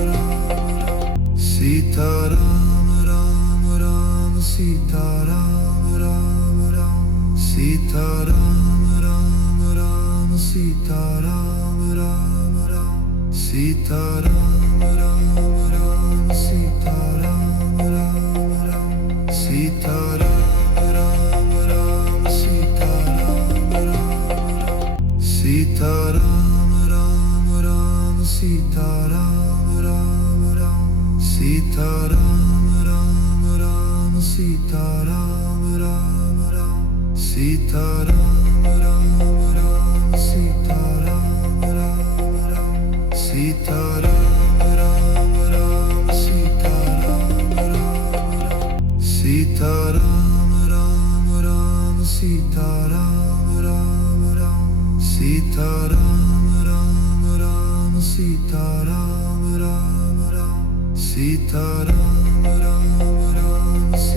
Ram Sita Ram Ram Ram Sita Ram Ram Ram Sita Ram Ram Ram Sita Ram Ram Ram Sita Ram Ram Ram Sita Ram Ram Ram Sita Ram Ram Ram Sita Ram Ram Sita Ram Ram Ram Sita Ram Ram Ram Sita Ram Ram Ram Sita Ram Ram Ram Sita Ram Ram Ram Sita Ram Ram Ram Sita Ram Ram Ram Sita Ram Ram Sita Ram Ram Ram Sita Ram Ram Ram Sita Ram Ram Ram Sita Ram Ram Ram Sita Ram Ram Ram Sita Ram Ram Ram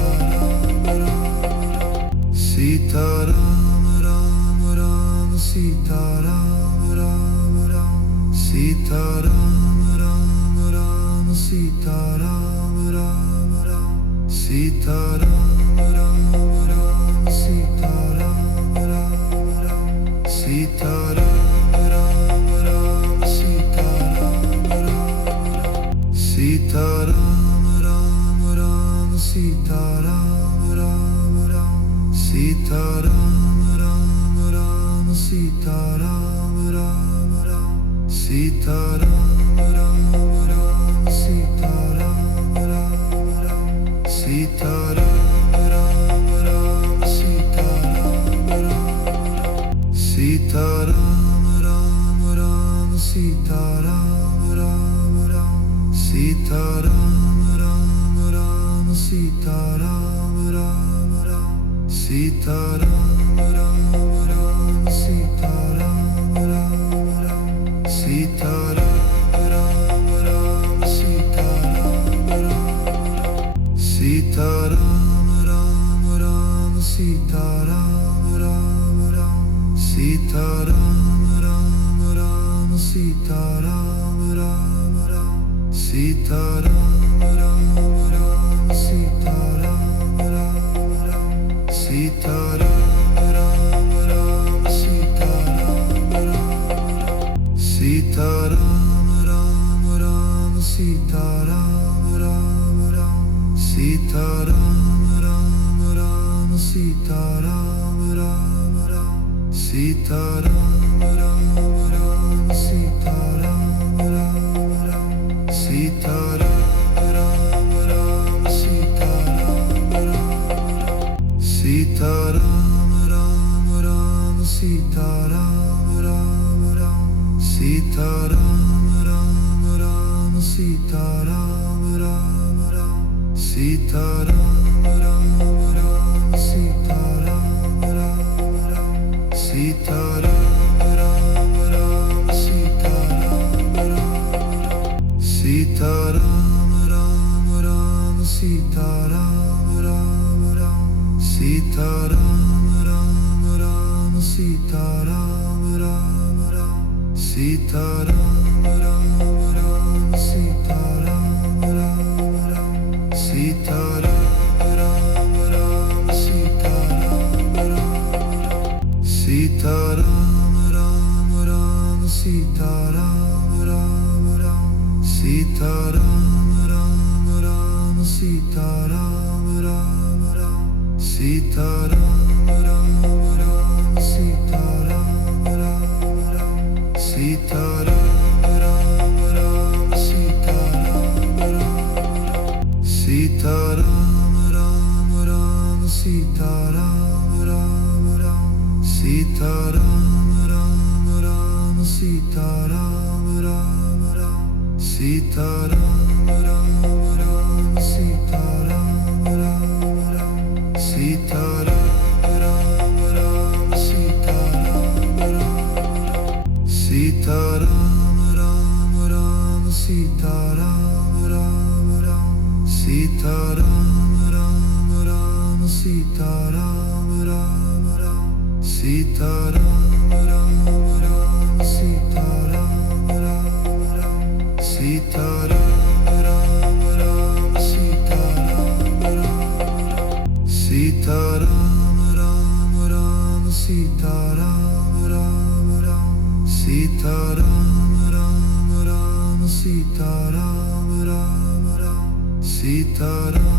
Sita Ram Ram Ram Sita Ram Ram Sita Ram Ram Ram Sita Ram Ram Ram Sita Ram Ram Ram Sita Ram Ram Ram Sita Ram Ram Ram Sita Ram Ram Ram Sita Ram Ram Ram Sita Ram Ram Sita Ram Ram Ram Sita Ram Ram Ram Sita Ram Ram Ram Sita Ram Ram Ram Sita Ram Ram Ram Sita Ram Ram Ram Sita Ram Ram Ram Sita Ram Ram Sita Ram Ram Ram Sita Ram Ram Ram Sita Ram Ram Ram Sita Ram Ram Ram Sita Ram Ram Ram Sita Ram Ram Ram Sita Ram Ram Ram Sita Ram Ram Sita Ram Ram Ram Sita Ram Ram Ram Sita Ram Ram Ram Sita Ram Ram Ram Sita Ram Ram Ram Sita Ram Ram Ram Sita Ram Ram Ram Sita Ram Ram Sita Ram Ram Ram Sita Ram Ram Ram Sita Ram Ram Ram Sita Ram Ram Ram Sita Ram Ram Ram Sita Ram Ram Ram Sita Ram Ram Ram Sita Ram Ram Sita Ram Ram Ram Sita Ram Ram Ram Sita Ram Ram Ram Sita Ram Ram Ram Sita Ram Ram Ram Sita Ram Ram Ram Sita Ram Ram Ram Sita Ram Ram Sita Ram Ram Ram Sita Ram Ram Ram Sita Ram Ram Ram Sita Ram Ram Ram Sita Ram Ram Ram Sita Ram Ram Ram Sita Ram Ram Ram Sita Ram Ram Ram Sita Ram Ram Ram Sita Ram Ram Ram Sita Ram Ram Ram Sita Ram Ram Ram Sita Ram Ram Ram Sita Ram Ram Sita Ram Ram Ram Sita Ram Ram Ram Sita Ram Ram Ram Sita Ram Ram Ram Sita Ram Ram Ram Sita Ram Ram Ram Sita Ram Ram Ram Sita Ram Ram Sita Ram Ram Ram Sita Ram Ram Ram Sita Ram Ram Ram Sita Ram Ram Ram Sita Ram Ram Ram Sita Ram Ram Ram Sita Ram Ram Ram Sita Ram Ram Sita Ram Ram Ram Sita Ram Ram Ram Sita Ram Ram Ram Sita Ram Ram Ram Sita Ram Ram Ram Sita Ram Ram Ram Sita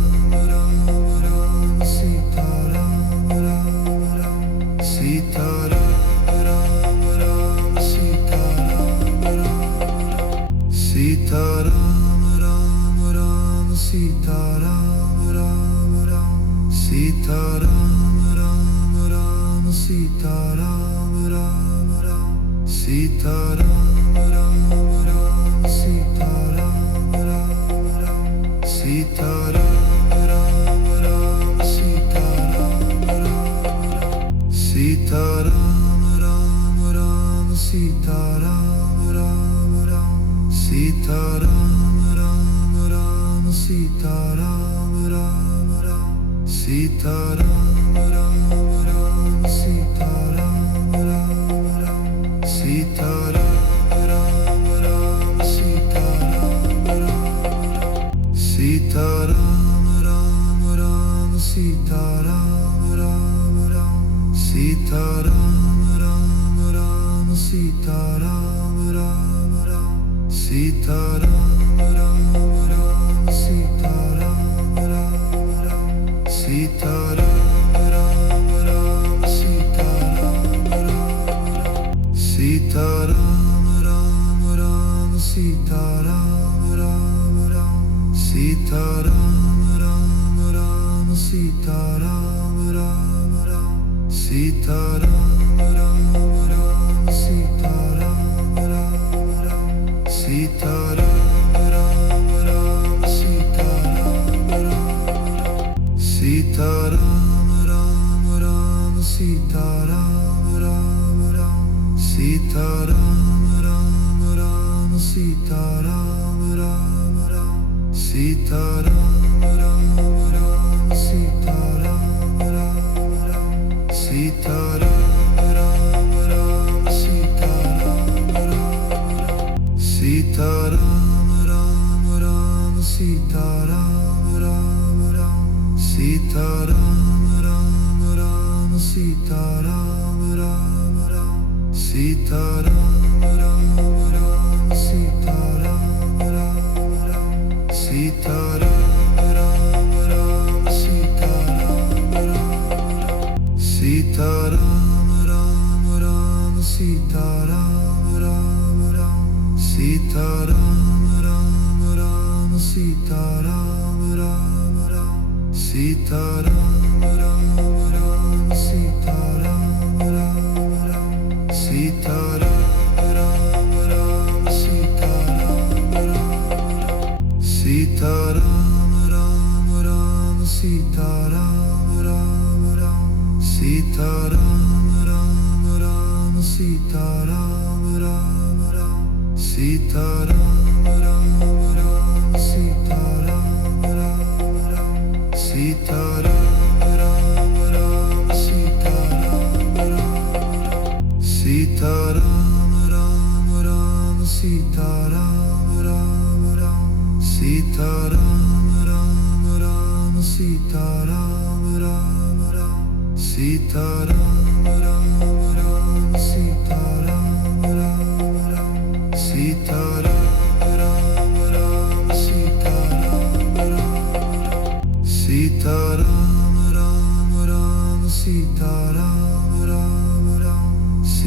Ram Ram Ram Sita Ram Ram Sita Ram Ram Ram Sita Ram Ram Ram Sita Ram Ram Ram Sita Ram Ram Ram Sita Ram Ram Ram Sita Ram Ram Ram Sita Ram Ram Ram Sita Ram Ram Sita Ram Ram Ram Sita Ram Ram Ram Sita Ram Ram Ram Sita Ram Ram Ram Sita Ram Ram Ram Sita Ram Ram Ram Sita Ram Ram Ram Sita Ram Ram Sita Ram Ram Ram Sita Ram Ram Ram Sita Ram Ram Ram Sita Ram Ram Ram Sita Ram Ram Ram Sita Ram Ram Ram Sita Ram Ram Ram Sita Ram Ram Sita Ram Ram Ram Sita Ram Ram Ram Sita Ram Ram Ram Sita Ram Ram Ram Sita Ram Ram Ram Sita Ram Ram Ram Sita Ram Ram Ram Sita Ram Ram Sita Ram Ram Ram Sita Ram Ram Ram Sita Ram Ram Ram Sita Ram Ram Ram Sita Ram Ram Ram Sita Ram Ram Ram Sita Ram Ram Ram Sita Ram Ram Sita Ram Ram Ram Sita Ram Ram Ram Sita Ram Ram Ram Sita Ram Ram Ram Sita Ram Ram Ram Sita Ram Ram Ram Sita Ram Ram Ram Sita Ram Ram Sita Ram Ram Ram Sita Ram Ram Ram Sita Ram Ram Ram Sita Ram Ram Ram Sita Ram Ram Ram Sita Ram Ram Ram Sita Ram Ram Ram Sita Ram Ram Sita Ram Ram Ram Sita Ram Ram Ram Sita Ram Ram Ram Sita Ram Ram Ram Sita Ram Ram Ram Sita Ram Ram Ram Sita Ram Ram Ram Sita Ram Ram Sita Ram Ram Ram Sita Ram Ram Ram Sita Ram Ram Ram Sita Ram Ram Ram Sita Ram Ram Ram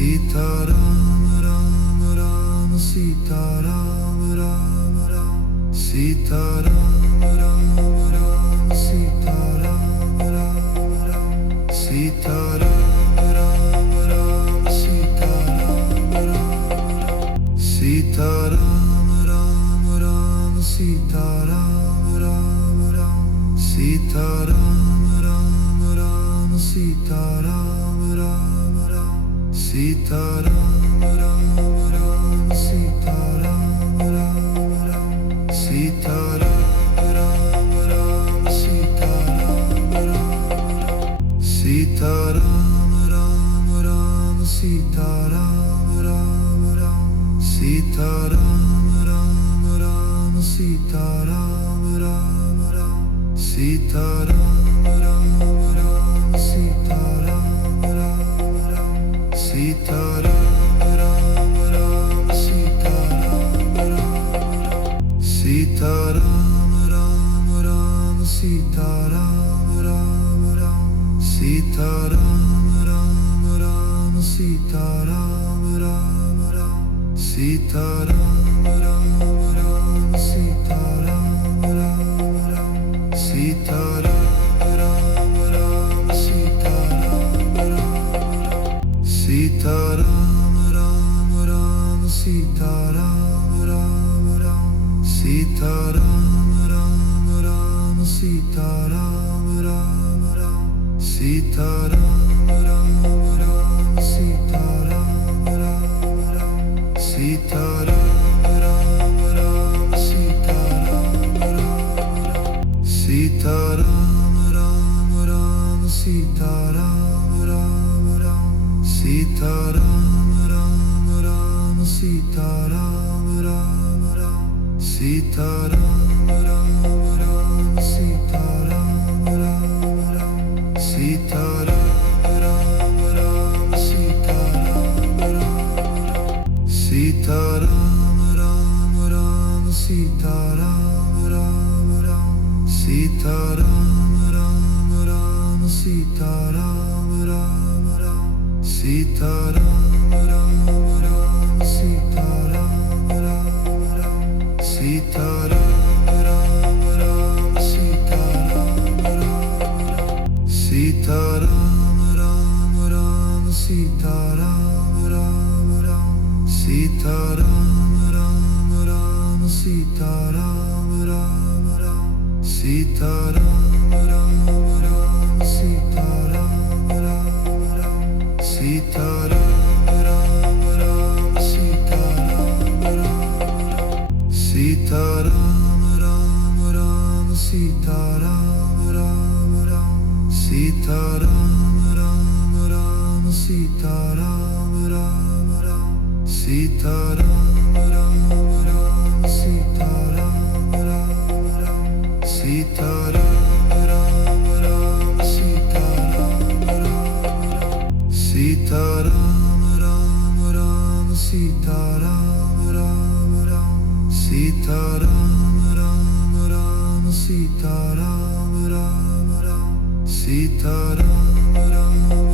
Sita Ram Ram Ram Sita Ram Ram Ram Sita Ram Ram Ram Sita Ram Ram Ram Sita Ram Ram Ram Sita Ram Ram Sita Ram Ram Ram Sita Ram Ram Ram Sita Ram Ram Ram Sita Ram Ram Ram Sita Ram Ram Ram Sita Ram Ram Ram Sita Ram Ram Ram Sita Ram Ram Sita Ram Ram Ram Sita Ram Ram Ram Sita Ram Ram Ram Sita Ram Ram Ram Sita Ram Ram Ram Sita Ram Ram Ram Sita Ram Ram Ram Sita Ram Ram Sita Ram Ram Ram Sita Ram Ram Ram Sita Ram Ram Ram Sita Ram Ram Ram Sita Ram Ram Ram Sita Ram Ram Ram Sita Ram Ram Ram Sita Ram Ram Sita Ram Ram Ram Sita Ram Ram Ram Sita Ram Ram Ram Sita Ram Ram Ram Sita Ram Ram Ram Sita Ram Ram Ram Sita Ram Ram Ram Sita Ram Ram Sita Ram Ram Ram Sita Ram Ram Ram Sita Ram Ram Ram Sita Ram Ram Ram Sita Ram Ram Ram Sita Ram Ram Ram Sita Ram Ram Ram Sita Ram Ram Sita Ram Ram Ram Sita Ram Ram Ram Sita Ram Ram Ram Sita Ram Ram Ram Sita Ram Ram Ram Sita Ram Ram Ram Sita Ram Ram Ram Sita Ram Ram Sita Ram Ram Ram Sita Ram Ram Ram Sita Ram Ram Ram Sita Ram Ram Ram Sita Ram Ram Ram Sita Ram Ram Ram Sita Ram Ram Ram Sita Ram Ram Sita Ram Ram Ram Sita Ram Ram Ram Sita Ram Ram Ram Sita Ram Ram Ram Sita Ram Ram Ram Sita Ram Ram Ram Sita Ram Ram Ram Sita Ram Ram Sita Ram Ram Ram Sita Ram Ram Ram Sita Ram Ram Ram Sita Ram Ram Ram Sita Ram Ram Ram Sita Ram Ram Ram Sita Ram Ram Ram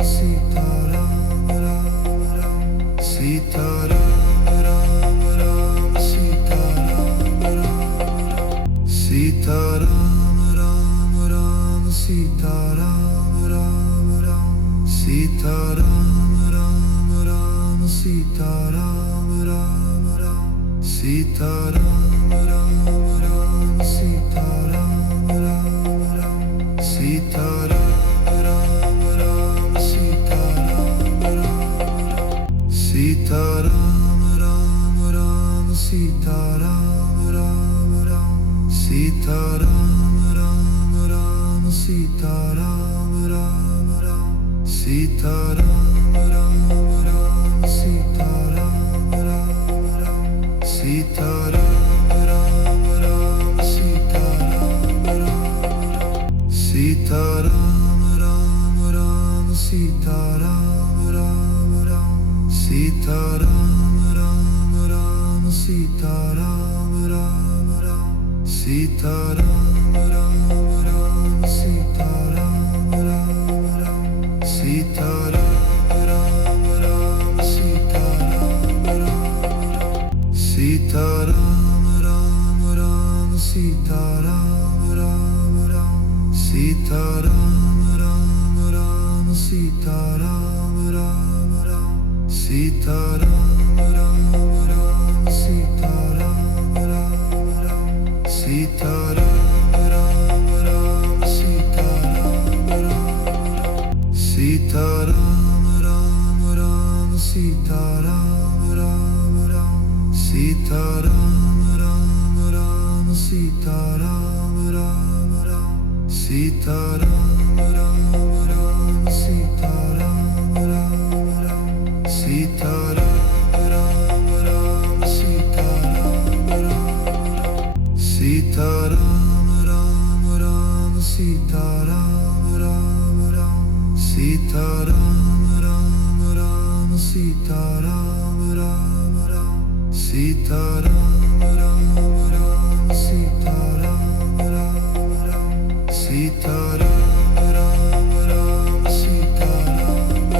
Sita Ram Ram Sita Ram Ram Ram Sita Ram Ram Ram Sita Ram Ram Ram Sita Ram Ram Ram Sita Ram Ram Ram Sita Ram Ram Ram Sita Ram Ram Ram Sita Ram Ram Sita Ram Ram Ram Sita Ram Ram Ram Sita Ram Ram Ram Sita Ram Ram Ram Sita Ram Ram Ram Sita Ram Ram Ram Sita Ram Ram Ram Sita Ram Ram Sita Ram Ram Ram Sita Ram Ram Ram Sita Ram Ram Ram Sita Ram Ram Ram Sita Ram Ram Ram Sita Ram Ram Ram Sita Ram Ram Ram Sita Ram Ram Ram Sita Ram Ram Ram Sita Ram Ram Ram Sita Ram Ram Ram Sita Ram Ram Ram Sita Ram Ram Ram Sita Ram Ram Sita Ram Ram Ram Sita Ram Ram Ram Sita Ram Ram Ram Sita Ram Ram Ram Sita Ram Ram Ram Sita Ram Ram Ram Sita Ram Ram Ram Sita Ram Ram Sita Ram Ram Ram Sita Ram Ram Ram Sita Ram Ram Ram Sita Ram Ram Ram Sita Ram Ram Ram Sita Ram Ram Ram Sita Ram Ram Ram Sita Ram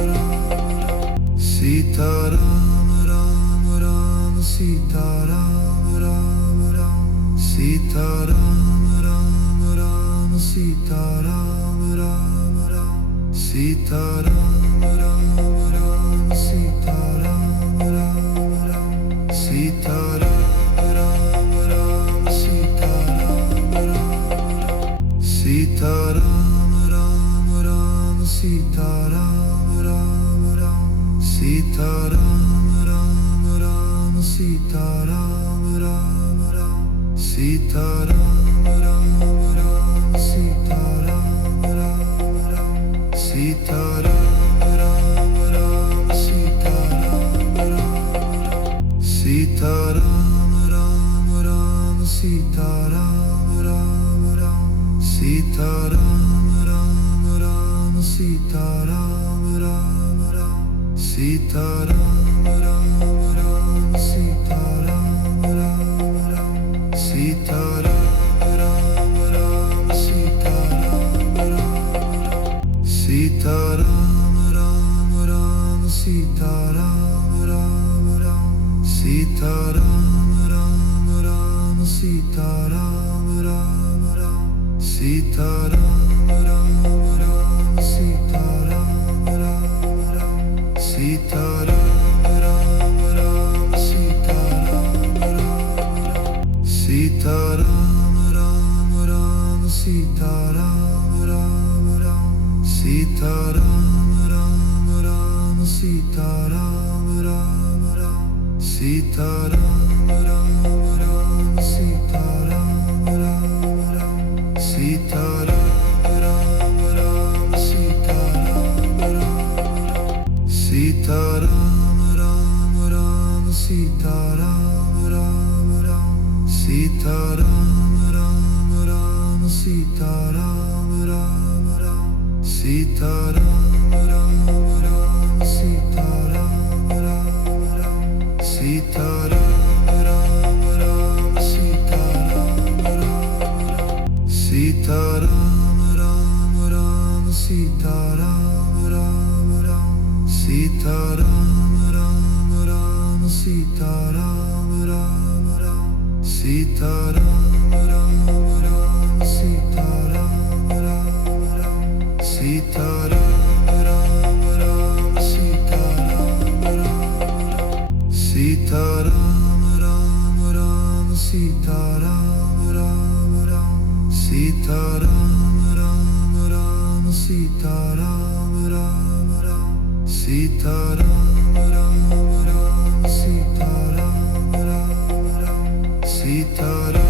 Ram Sita Ram Ram Ram Sita Ram Ram Ram Sita Ram Ram Ram Sita Ram Ram Ram Sita Ram Ram Ram Sita Ram Ram Ram Sita Ram Ram Ram Sita Ram Ram Sita Ram Ram Ram Sita Ram Ram Ram Sita Ram Ram Ram Sita Ram Ram Ram Sita Ram Ram Ram Sita Ram Ram Ram Sita Ram Ram Ram Sita Ram Ram Sita Ram Ram Ram Sita Ram Ram Ram Sita Ram Ram Ram Sita Ram Ram Ram Sita Ram Ram Ram Sita Ram Ram Ram Sita Ram Ram Ram Sita Ram Ram Sita Ram Ram Ram Sita Ram Ram Ram Sita Ram Ram Ram Sita Ram Ram Ram Sita Ram Ram Ram Sita Ram Ram Ram Sita Ram Ram Ram Sita Ram Ram Sita Ram Ram Ram Sita Ram Ram Ram Sita Ram Ram Ram Sita Ram Ram Ram Sita Ram Ram Ram Sita Ram Ram Ram Sita Ram Ram Ram Sita Ram Ram Sita Ram Ram Ram Sita Ram Ram Ram Sita Ram Ram Ram Sita Ram Ram Ram Sita Ram Ram Ram Sita Ram Ram Ram Sita Ram Ram Ram Sita Ram Ram Sita Ram Ram Ram Sita Ram Ram Ram Sita Ram Ram Ram Sita Ram Ram Ram Sita Ram Ram Ram Sita Ram Ram Ram Sita Ram Ram Ram Sita Ram Ram Sita Ram Ram Ram Sita Ram Ram Ram Sita Ram Ram Ram Sita Ram Ram Ram Sita Ram Ram Ram Sita Ram Ram Ram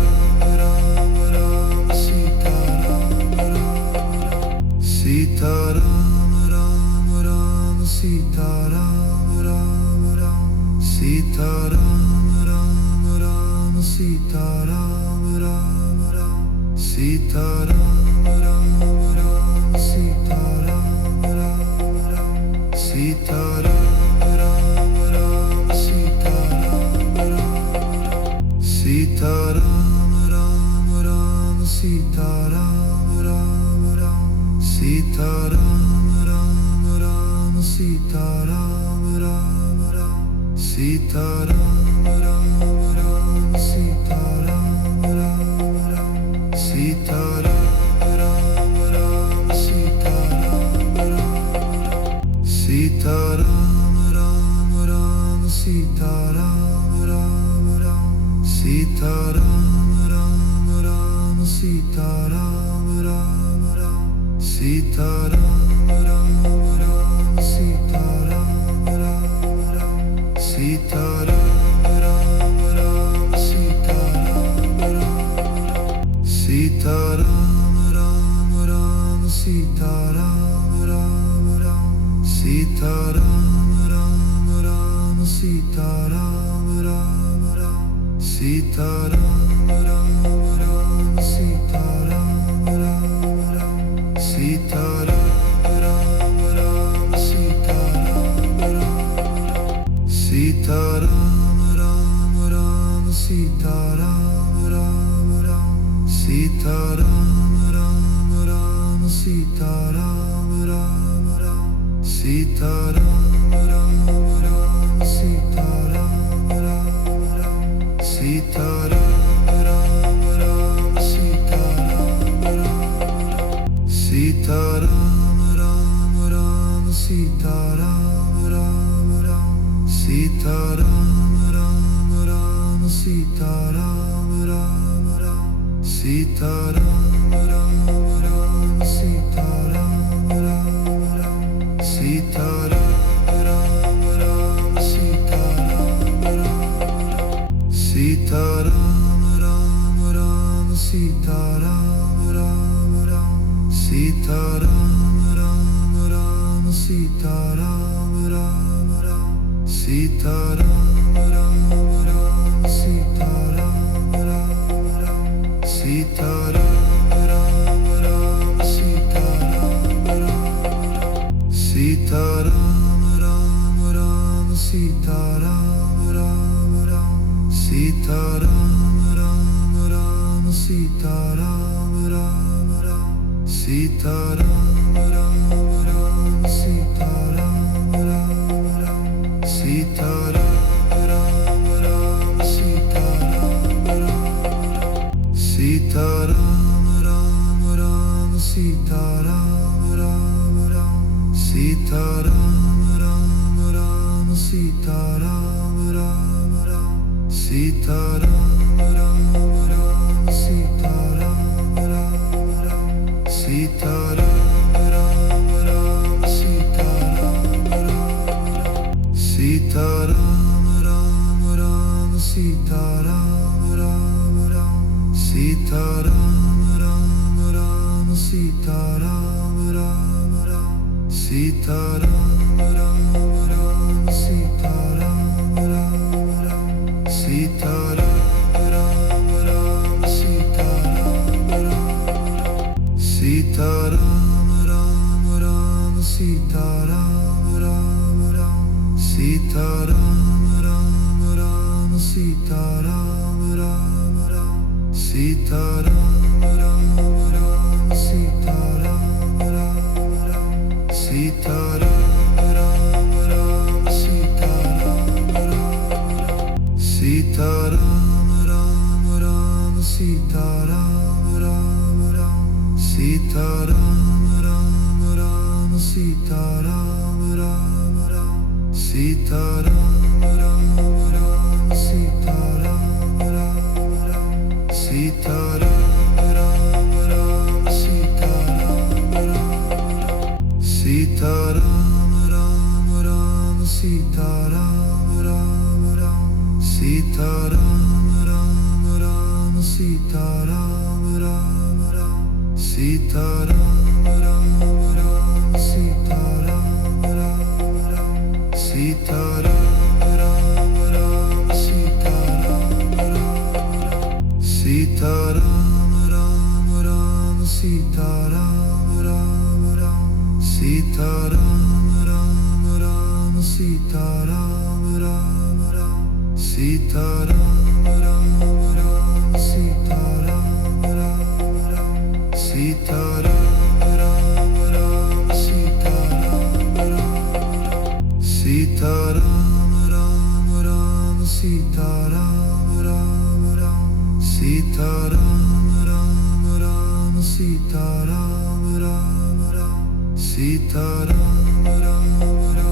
Sita Ram Ram Ram Sita Ram Ram Sita Ram Ram Ram Sita Ram Ram Ram Sita Ram Ram Ram Sita Ram Ram Ram Sita Ram Ram Ram Sita Ram Ram Ram Sita Ram Ram Ram Sita Ram Ram Sita Ram Ram Ram Sita Ram Ram Ram Sita Ram Ram Ram Sita Ram Ram Ram Sita Ram Ram Ram Sita Ram Ram Ram Sita Ram Ram Ram Sita Ram Ram Ram Sita Ram Ram Ram Sita Ram Ram Ram Sita Ram Ram Ram Sita Ram Ram Ram Sita Ram Ram Ram Sita Ram Ram Sita Ram Ram Ram Sita Ram Ram Ram Sita Ram Ram Ram Sita Ram Ram Ram Sita Ram Ram Ram Sita Ram Ram Ram Sita Ram Ram Ram Sita Ram Ram Sita Ram Ram Ram Sita Ram Ram Ram Sita Ram Ram Ram Sita Ram Ram Ram Sita Ram Ram Ram Sita Ram Ram Ram Sita Ram Ram Ram Sita Ram Ram Sita Ram Ram Ram Sita Ram Ram Ram Sita Ram Ram Ram Sita Ram Ram Ram Sita Ram Ram Ram Sita Ram Ram Ram Sita Ram Ram Ram Sita Ram Ram Sita Ram Ram Ram Sita Ram Ram Ram Sita Ram Ram Ram Sita Ram Ram Ram Sita Ram Ram Ram Sita Ram Ram Ram Sita Ram Ram Ram Sita Ram Ram Sita Ram Ram Ram Sita Ram Ram Ram Sita Ram Ram Ram Sita Ram Ram Ram Sita Ram Ram Ram Sita Ram Ram Ram Sita Ram Ram Ram Sita Ram Ram Sita Ram Ram Ram Sita Ram Ram Ram Sita Ram Ram Ram Sita Ram Ram Ram Sita Ram Ram Ram Sita Ram Ram Ram Sita Ram Ram Ram Sita Ram Ram Sita Ram Ram Ram Sita Ram Ram Ram Sita Ram Ram Ram Sita Ram Ram Ram Sita Ram Ram Ram Sita Ram Ram Ram Sita Ram Ram Ram Sita Ram Ram Sita Ram Ram Ram Sita Ram Ram Ram Sita Ram Ram Ram Sita Ram Ram Ram Sita Ram Ram Ram Sita Ram Ram Ram Sita Ram Ram Ram Sita Ram Ram Sita Ram Ram Ram Sita Ram Ram Ram Sita Ram Ram Ram Sita Ram Ram Ram Sita Ram Ram Ram Sita Ram Ram Ram Sita Ram Ram Ram Sita Ram Ram Sita Ram Ram Ram Sita Ram Ram Ram Sita Ram Ram Ram Sita Ram Ram Ram Sita Ram Ram Ram Sita Ram Ram Ram Sita Ram Ram Ram Sita Ram Ram Sita Ram Ram Ram Sita Ram Ram Ram Sita Ram Ram Ram Sita Ram Ram Ram Sita Ram Ram Ram Sita Ram Ram Ram Sita Ram Ram Ram Sita Ram Ram Sita Ram Ram Ram Sita Ram Ram Ram Sita Ram Ram Ram Sita Ram Ram Ram Sita Ram Ram Ram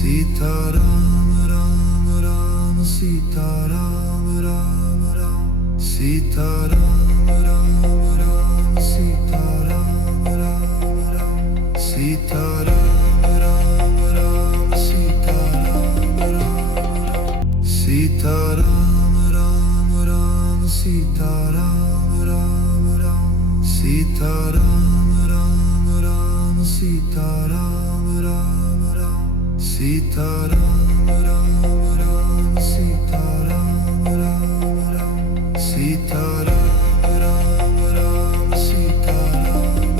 Sita Ram Ram Ram Sita Ram Ram Ram Sita Ram Ram Ram Sita Ram Ram Ram Sita Ram Ram Ram Sita Ram Ram Sita Ram Ram Ram Sita Ram Ram Ram Sita Ram Ram Ram Sita Ram Ram Ram Sita Ram Ram Ram Sita Ram Ram Ram Sita Ram Ram Ram Sita Ram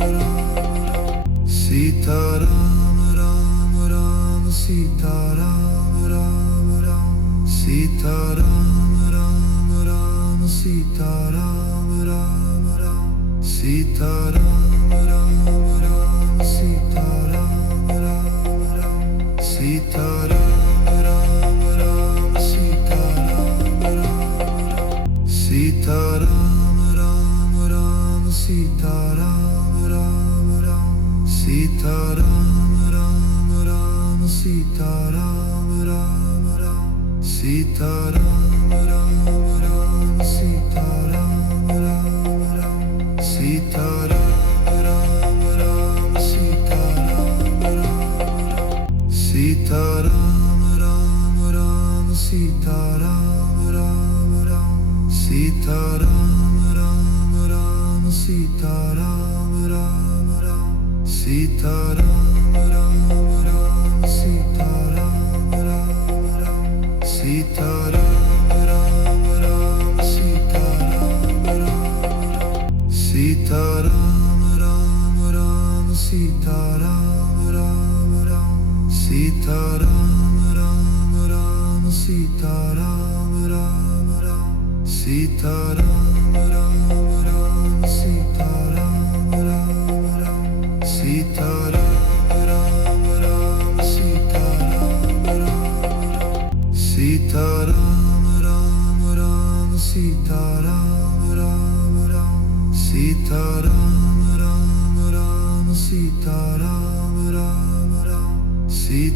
Ram Sita Ram Ram Ram Sita Ram Ram Ram Sita Ram Ram Ram Sita Ram Ram Ram Sita Ram Ram Ram Sita Ram Ram Ram Sita Ram Ram Ram Sita Ram Ram Sita Ram Ram Ram Sita Ram Ram Ram Sita Ram Ram Ram Sita Ram Ram Ram Sita Ram Ram Ram Sita Ram Ram Ram Sita Ram Ram Ram Sita Ram Ram Sita Ram Ram Ram Sita Ram Ram Ram Sita Ram Ram Ram Sita Ram Ram Ram Sita Ram Ram Ram Sita Ram Ram Ram Sita Ram Ram Ram Sita Ram Ram Sita Ram Ram Ram Sita Ram Ram Ram Sita Ram Ram Ram Sita Ram Ram Ram Sita Ram Ram Ram Sita Ram Ram Ram Sita Ram Ram Ram Sita Ram Ram Sita Ram Ram Ram Sita Ram Ram Ram Sita Ram Ram Ram Sita Ram Ram Ram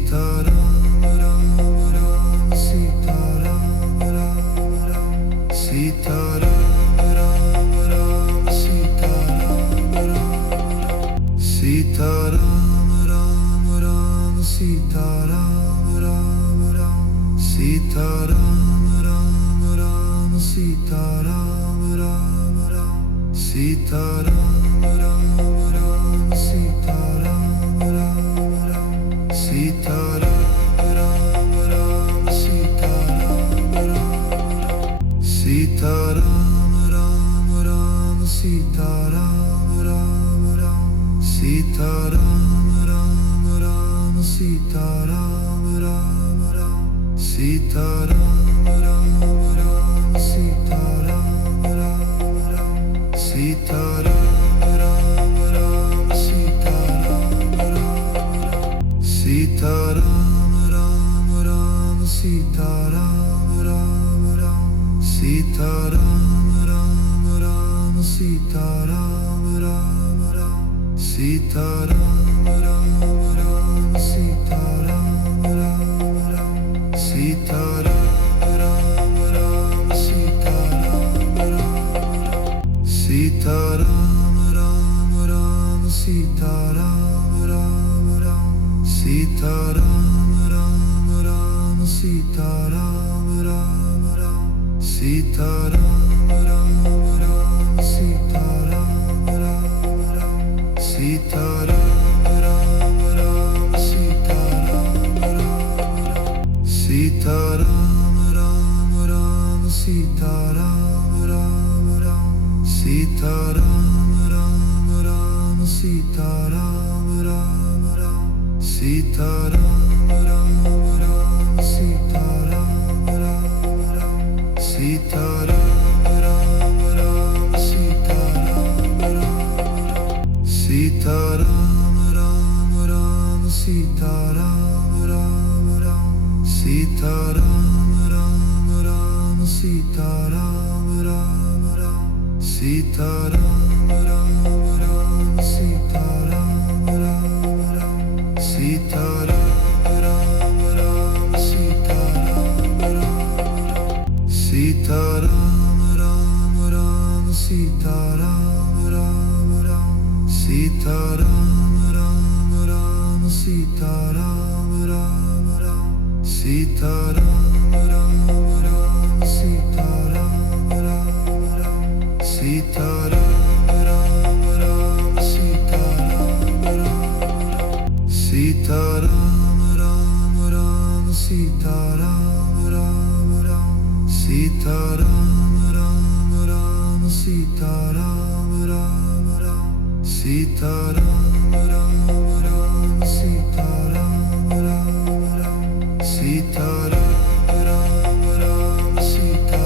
Sita Ram Ram Ram Sita Ram Ram Ram Sita Ram Ram Ram Sita Ram Ram Sita Ram Ram Ram Sita Ram Ram Ram Sita Ram Ram Ram Sita Ram Ram Ram Sita Ram Ram Ram Sita Ram Ram Ram Sita Ram Ram Ram Sita Ram Ram Sita Ram Ram Ram Sita Ram Ram Ram Sita Ram Ram Ram Sita Ram Ram Ram Sita Ram Ram Ram Sita Ram Ram Ram Sita Ram Ram Ram Sita Ram Ram Sita Ram Ram Ram Sita Ram Ram Ram Sita Ram Ram Ram Sita Ram Ram Ram Sita Ram Ram Ram Sita Ram Ram Ram Sita Ram Ram Ram Sita Ram Ram Sita Ram Ram Ram Sita Ram Ram Ram Sita Ram Ram Ram Sita Ram Ram Ram Sita Ram Ram Ram Sita Ram Ram Ram Sita Ram Ram Ram Sita Ram Ram Sita Ram Ram Ram Sita Ram Ram Ram Sita Ram Ram Ram Sita Ram Ram Ram Sita Ram Ram Ram Sita Ram Ram Ram Sita Ram Ram Ram Sita Ram Ram Sita Ram Ram Ram Sita Ram Ram Ram Sita Ram Ram Ram Sita Ram Ram Ram Sita Ram Ram Ram Sita Ram Ram Ram Sita Ram Ram Sita Ram Ram Ram Sita Ram Ram Ram Sita Ram Ram Ram Sita Ram Ram Ram Sita Ram Ram Ram Sita Ram Ram Ram Sita Ram Ram Sita Ram Ram Ram Sita Ram Ram Ram Sita Ram Ram Ram Sita Ram Ram Ram Sita Ram Ram Ram Sita Ram Ram Ram Sita Ram Ram Ram Sita Ram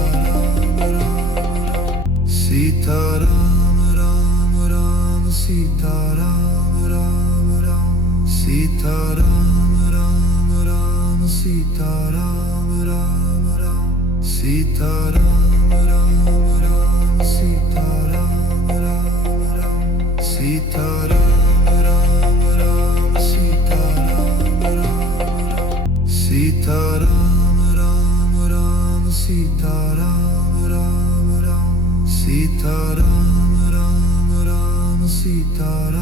Ram Sita Ram Ram Ram Sita Ram Ram Ram Sita Ram Ram Ram Sita Ram Ram Ram Sita Ram Ram Ram Sita Ram Ram Ram Sita Ram Ram Ram Sita Ram Ram Sita Ram Ram Ram Sita Ram Ram Ram Sita Ram Ram Ram Sita Ram Ram Ram Sita Ram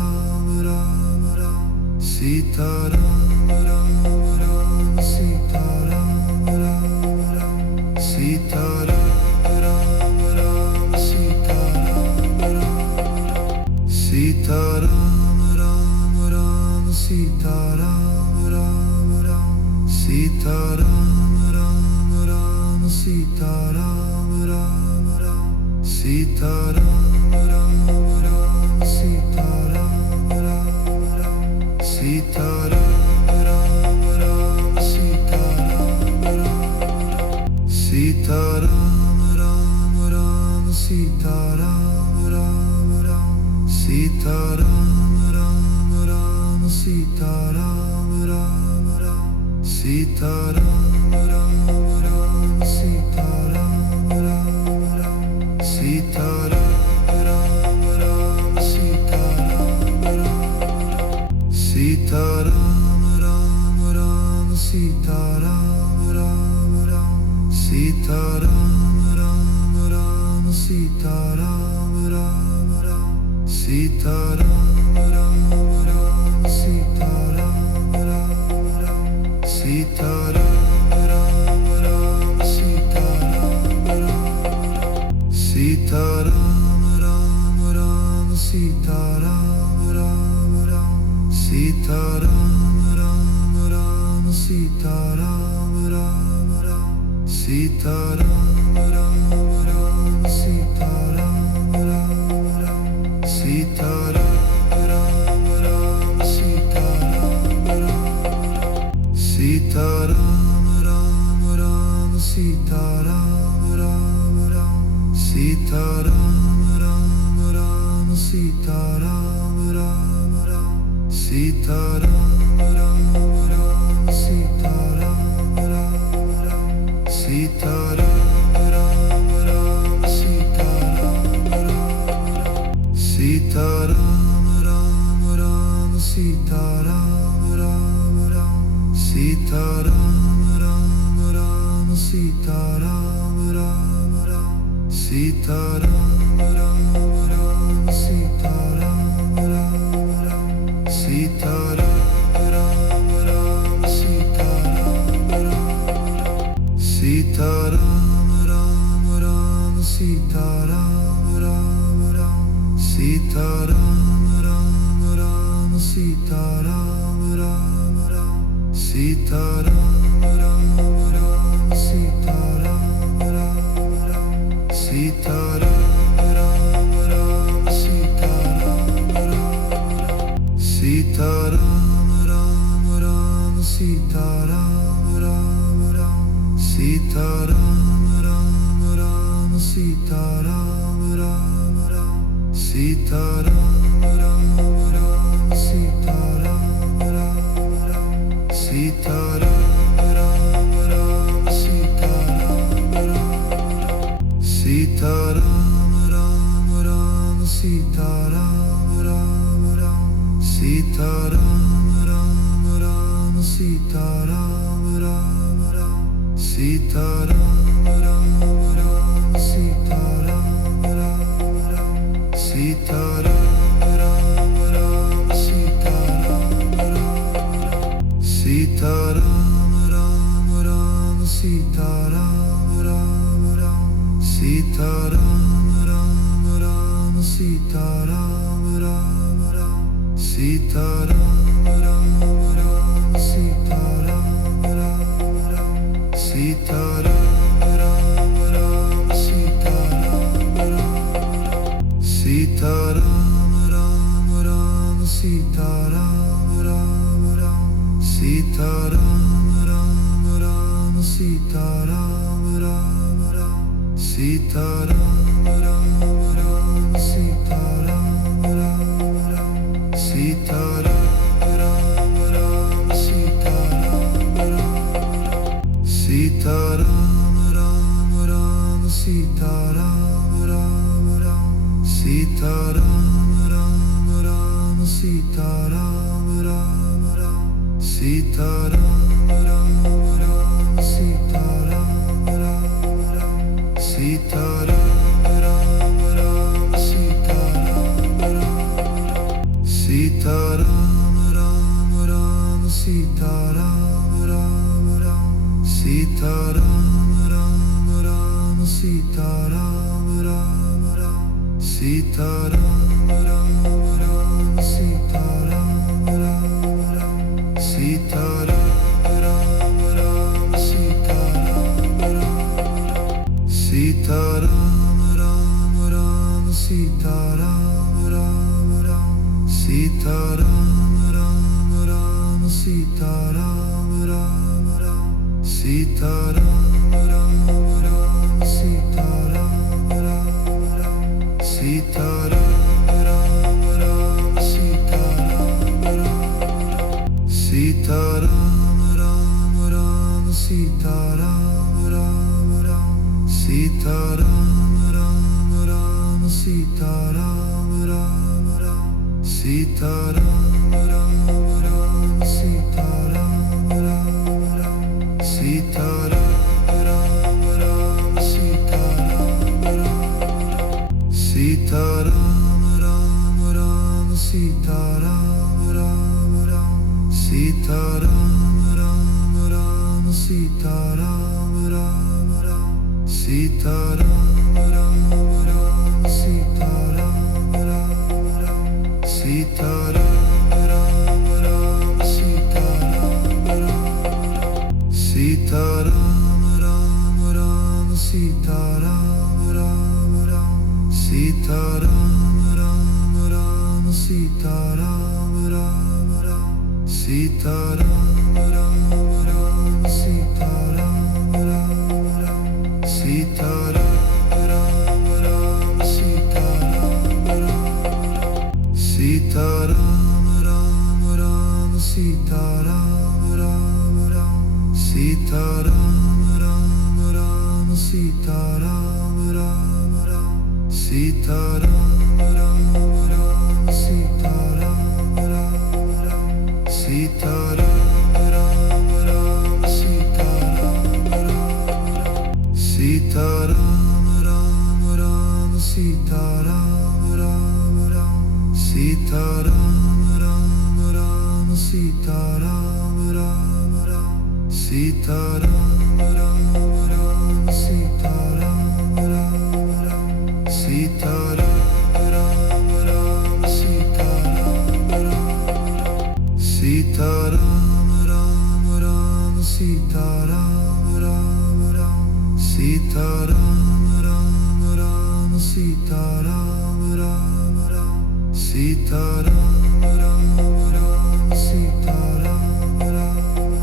Ram Ram Sita Ram Ram Ram Sita Ram Ram Ram Sita Ram Ram Sita Ram Ram Ram Sita Ram Ram Ram Sita Ram Ram Ram Sita Ram Ram Ram Sita Ram Ram Ram Sita Ram Ram Ram Sita Ram Ram Ram Sita Ram Ram Sita Ram Ram Ram Sita Ram Ram Ram Sita Ram Ram Ram Sita Ram Ram Ram Sita Ram Ram Ram Sita Ram Ram Ram Sita Ram Ram Ram Sita Ram Ram Sita Ram Ram Ram Sita Ram Ram Ram Sita Ram Ram Ram Sita Ram Ram Ram Sita Ram Ram Ram Sita Ram Ram Ram Sita Ram Ram Ram Sita Ram Ram Sita Ram Ram Ram Sita Ram Ram Ram Sita Ram Ram Ram Sita Ram Ram Ram Sita Ram Ram Ram Sita Ram Ram Ram Sita Ram Ram Ram Sita Ram Ram Sita Ram Ram Ram Sita Ram Ram Ram Sita Ram Ram Ram Sita Ram Ram Ram Sita Ram Ram Ram Sita Ram Ram Ram Sita Ram Ram Ram Sita Ram Ram Sita Ram Ram Ram Sita Ram Ram Ram Sita Ram Ram Ram Sita Ram Ram Ram Sita Ram Ram Ram Sita Ram Ram Ram Sita Ram Ram Ram Sita Ram Ram Sita Ram Ram Ram Sita Ram Ram Ram Sita Ram Ram Ram Sita Ram Ram Ram Sita Ram Ram Ram Sita Ram Ram Ram Sita Ram Ram Ram Sita Ram Ram Sita Ram Ram Ram Sita Ram Ram Ram Sita Ram Ram Ram Sita Ram Ram Ram Sita Ram Ram Ram Sita Ram Ram Ram Sita Ram Ram Ram Sita Ram Ram Sita Ram Ram Ram Sita Ram Ram Ram Sita Ram Ram Ram Sita Ram Ram Ram Sita Ram Ram Ram Sita Ram Ram Ram Sita Ram Ram Ram Sita Ram Ram Ram Sita Ram Ram Ram Sita Ram Ram Ram Sita Ram Ram Ram Sita Ram Ram Ram Sita Ram Ram Sita Ram Ram Ram Sita Ram Ram Ram Sita Ram Ram Ram Sita Ram Ram Ram Sita Ram Ram Ram Sita Ram Ram Ram Sita Ram Ram Ram Sita Ram Ram Sita Ram Ram Ram Sita Ram Ram Ram Sita Ram Ram Ram Sita Ram Ram Ram Sita Ram Ram Ram Sita Ram Ram Ram Sita Ram Ram Ram Sita Ram Ram Sita Ram Ram Ram Sita Ram Ram Ram Sita Ram Ram Ram Sita Ram Ram Ram Sita Ram Ram Ram Sita Ram Ram Ram Sita Ram Ram Ram Sita Ram Ram Sita Ram Ram Ram Sita Ram Ram Ram Sita Ram Ram Ram Sita Ram Ram Ram Sita Ram Ram Ram Sita Ram Ram Ram Sita Ram Ram Ram Sita Ram Ram Sita Ram Ram Ram Sita Ram Ram Ram Sita Ram Ram Ram Sita Ram Ram Ram Sita Ram Ram Ram Sita Ram Ram Ram Sita Ram Ram Ram Sita Ram Ram Sita Ram Ram Ram Sita Ram Ram Ram Sita Ram Ram Ram Sita Ram Ram Ram Sita Ram Ram Ram Sita Ram Ram Ram Sita Ram Ram Ram Sita Ram Ram Sita Ram Ram Ram Sita Ram Ram Ram Sita Ram Ram Ram Sita Ram Ram Ram Sita Ram Ram Ram Sita Ram Ram Ram Sita Ram Ram Ram Sita Ram Ram Sita Ram Ram Ram Sita Ram Ram Ram Sita Ram Ram Ram Sita Ram Ram Ram Sita Ram Ram Ram Sita Ram Ram Ram Sita Ram Ram Ram Sita Ram Ram Sita Ram Ram Ram Sita Ram Ram Ram Sita Ram Ram Ram Sita Ram Ram Ram Sita Ram Ram Ram Sita Ram Ram Ram Sita Ram Ram Ram Sita Ram Ram Sita Ram Ram Ram Sita Ram Ram Ram Sita Ram Ram Ram Sita Ram Ram Ram Sita Ram Ram Ram Sita Ram Ram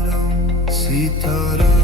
Ram Sita Ram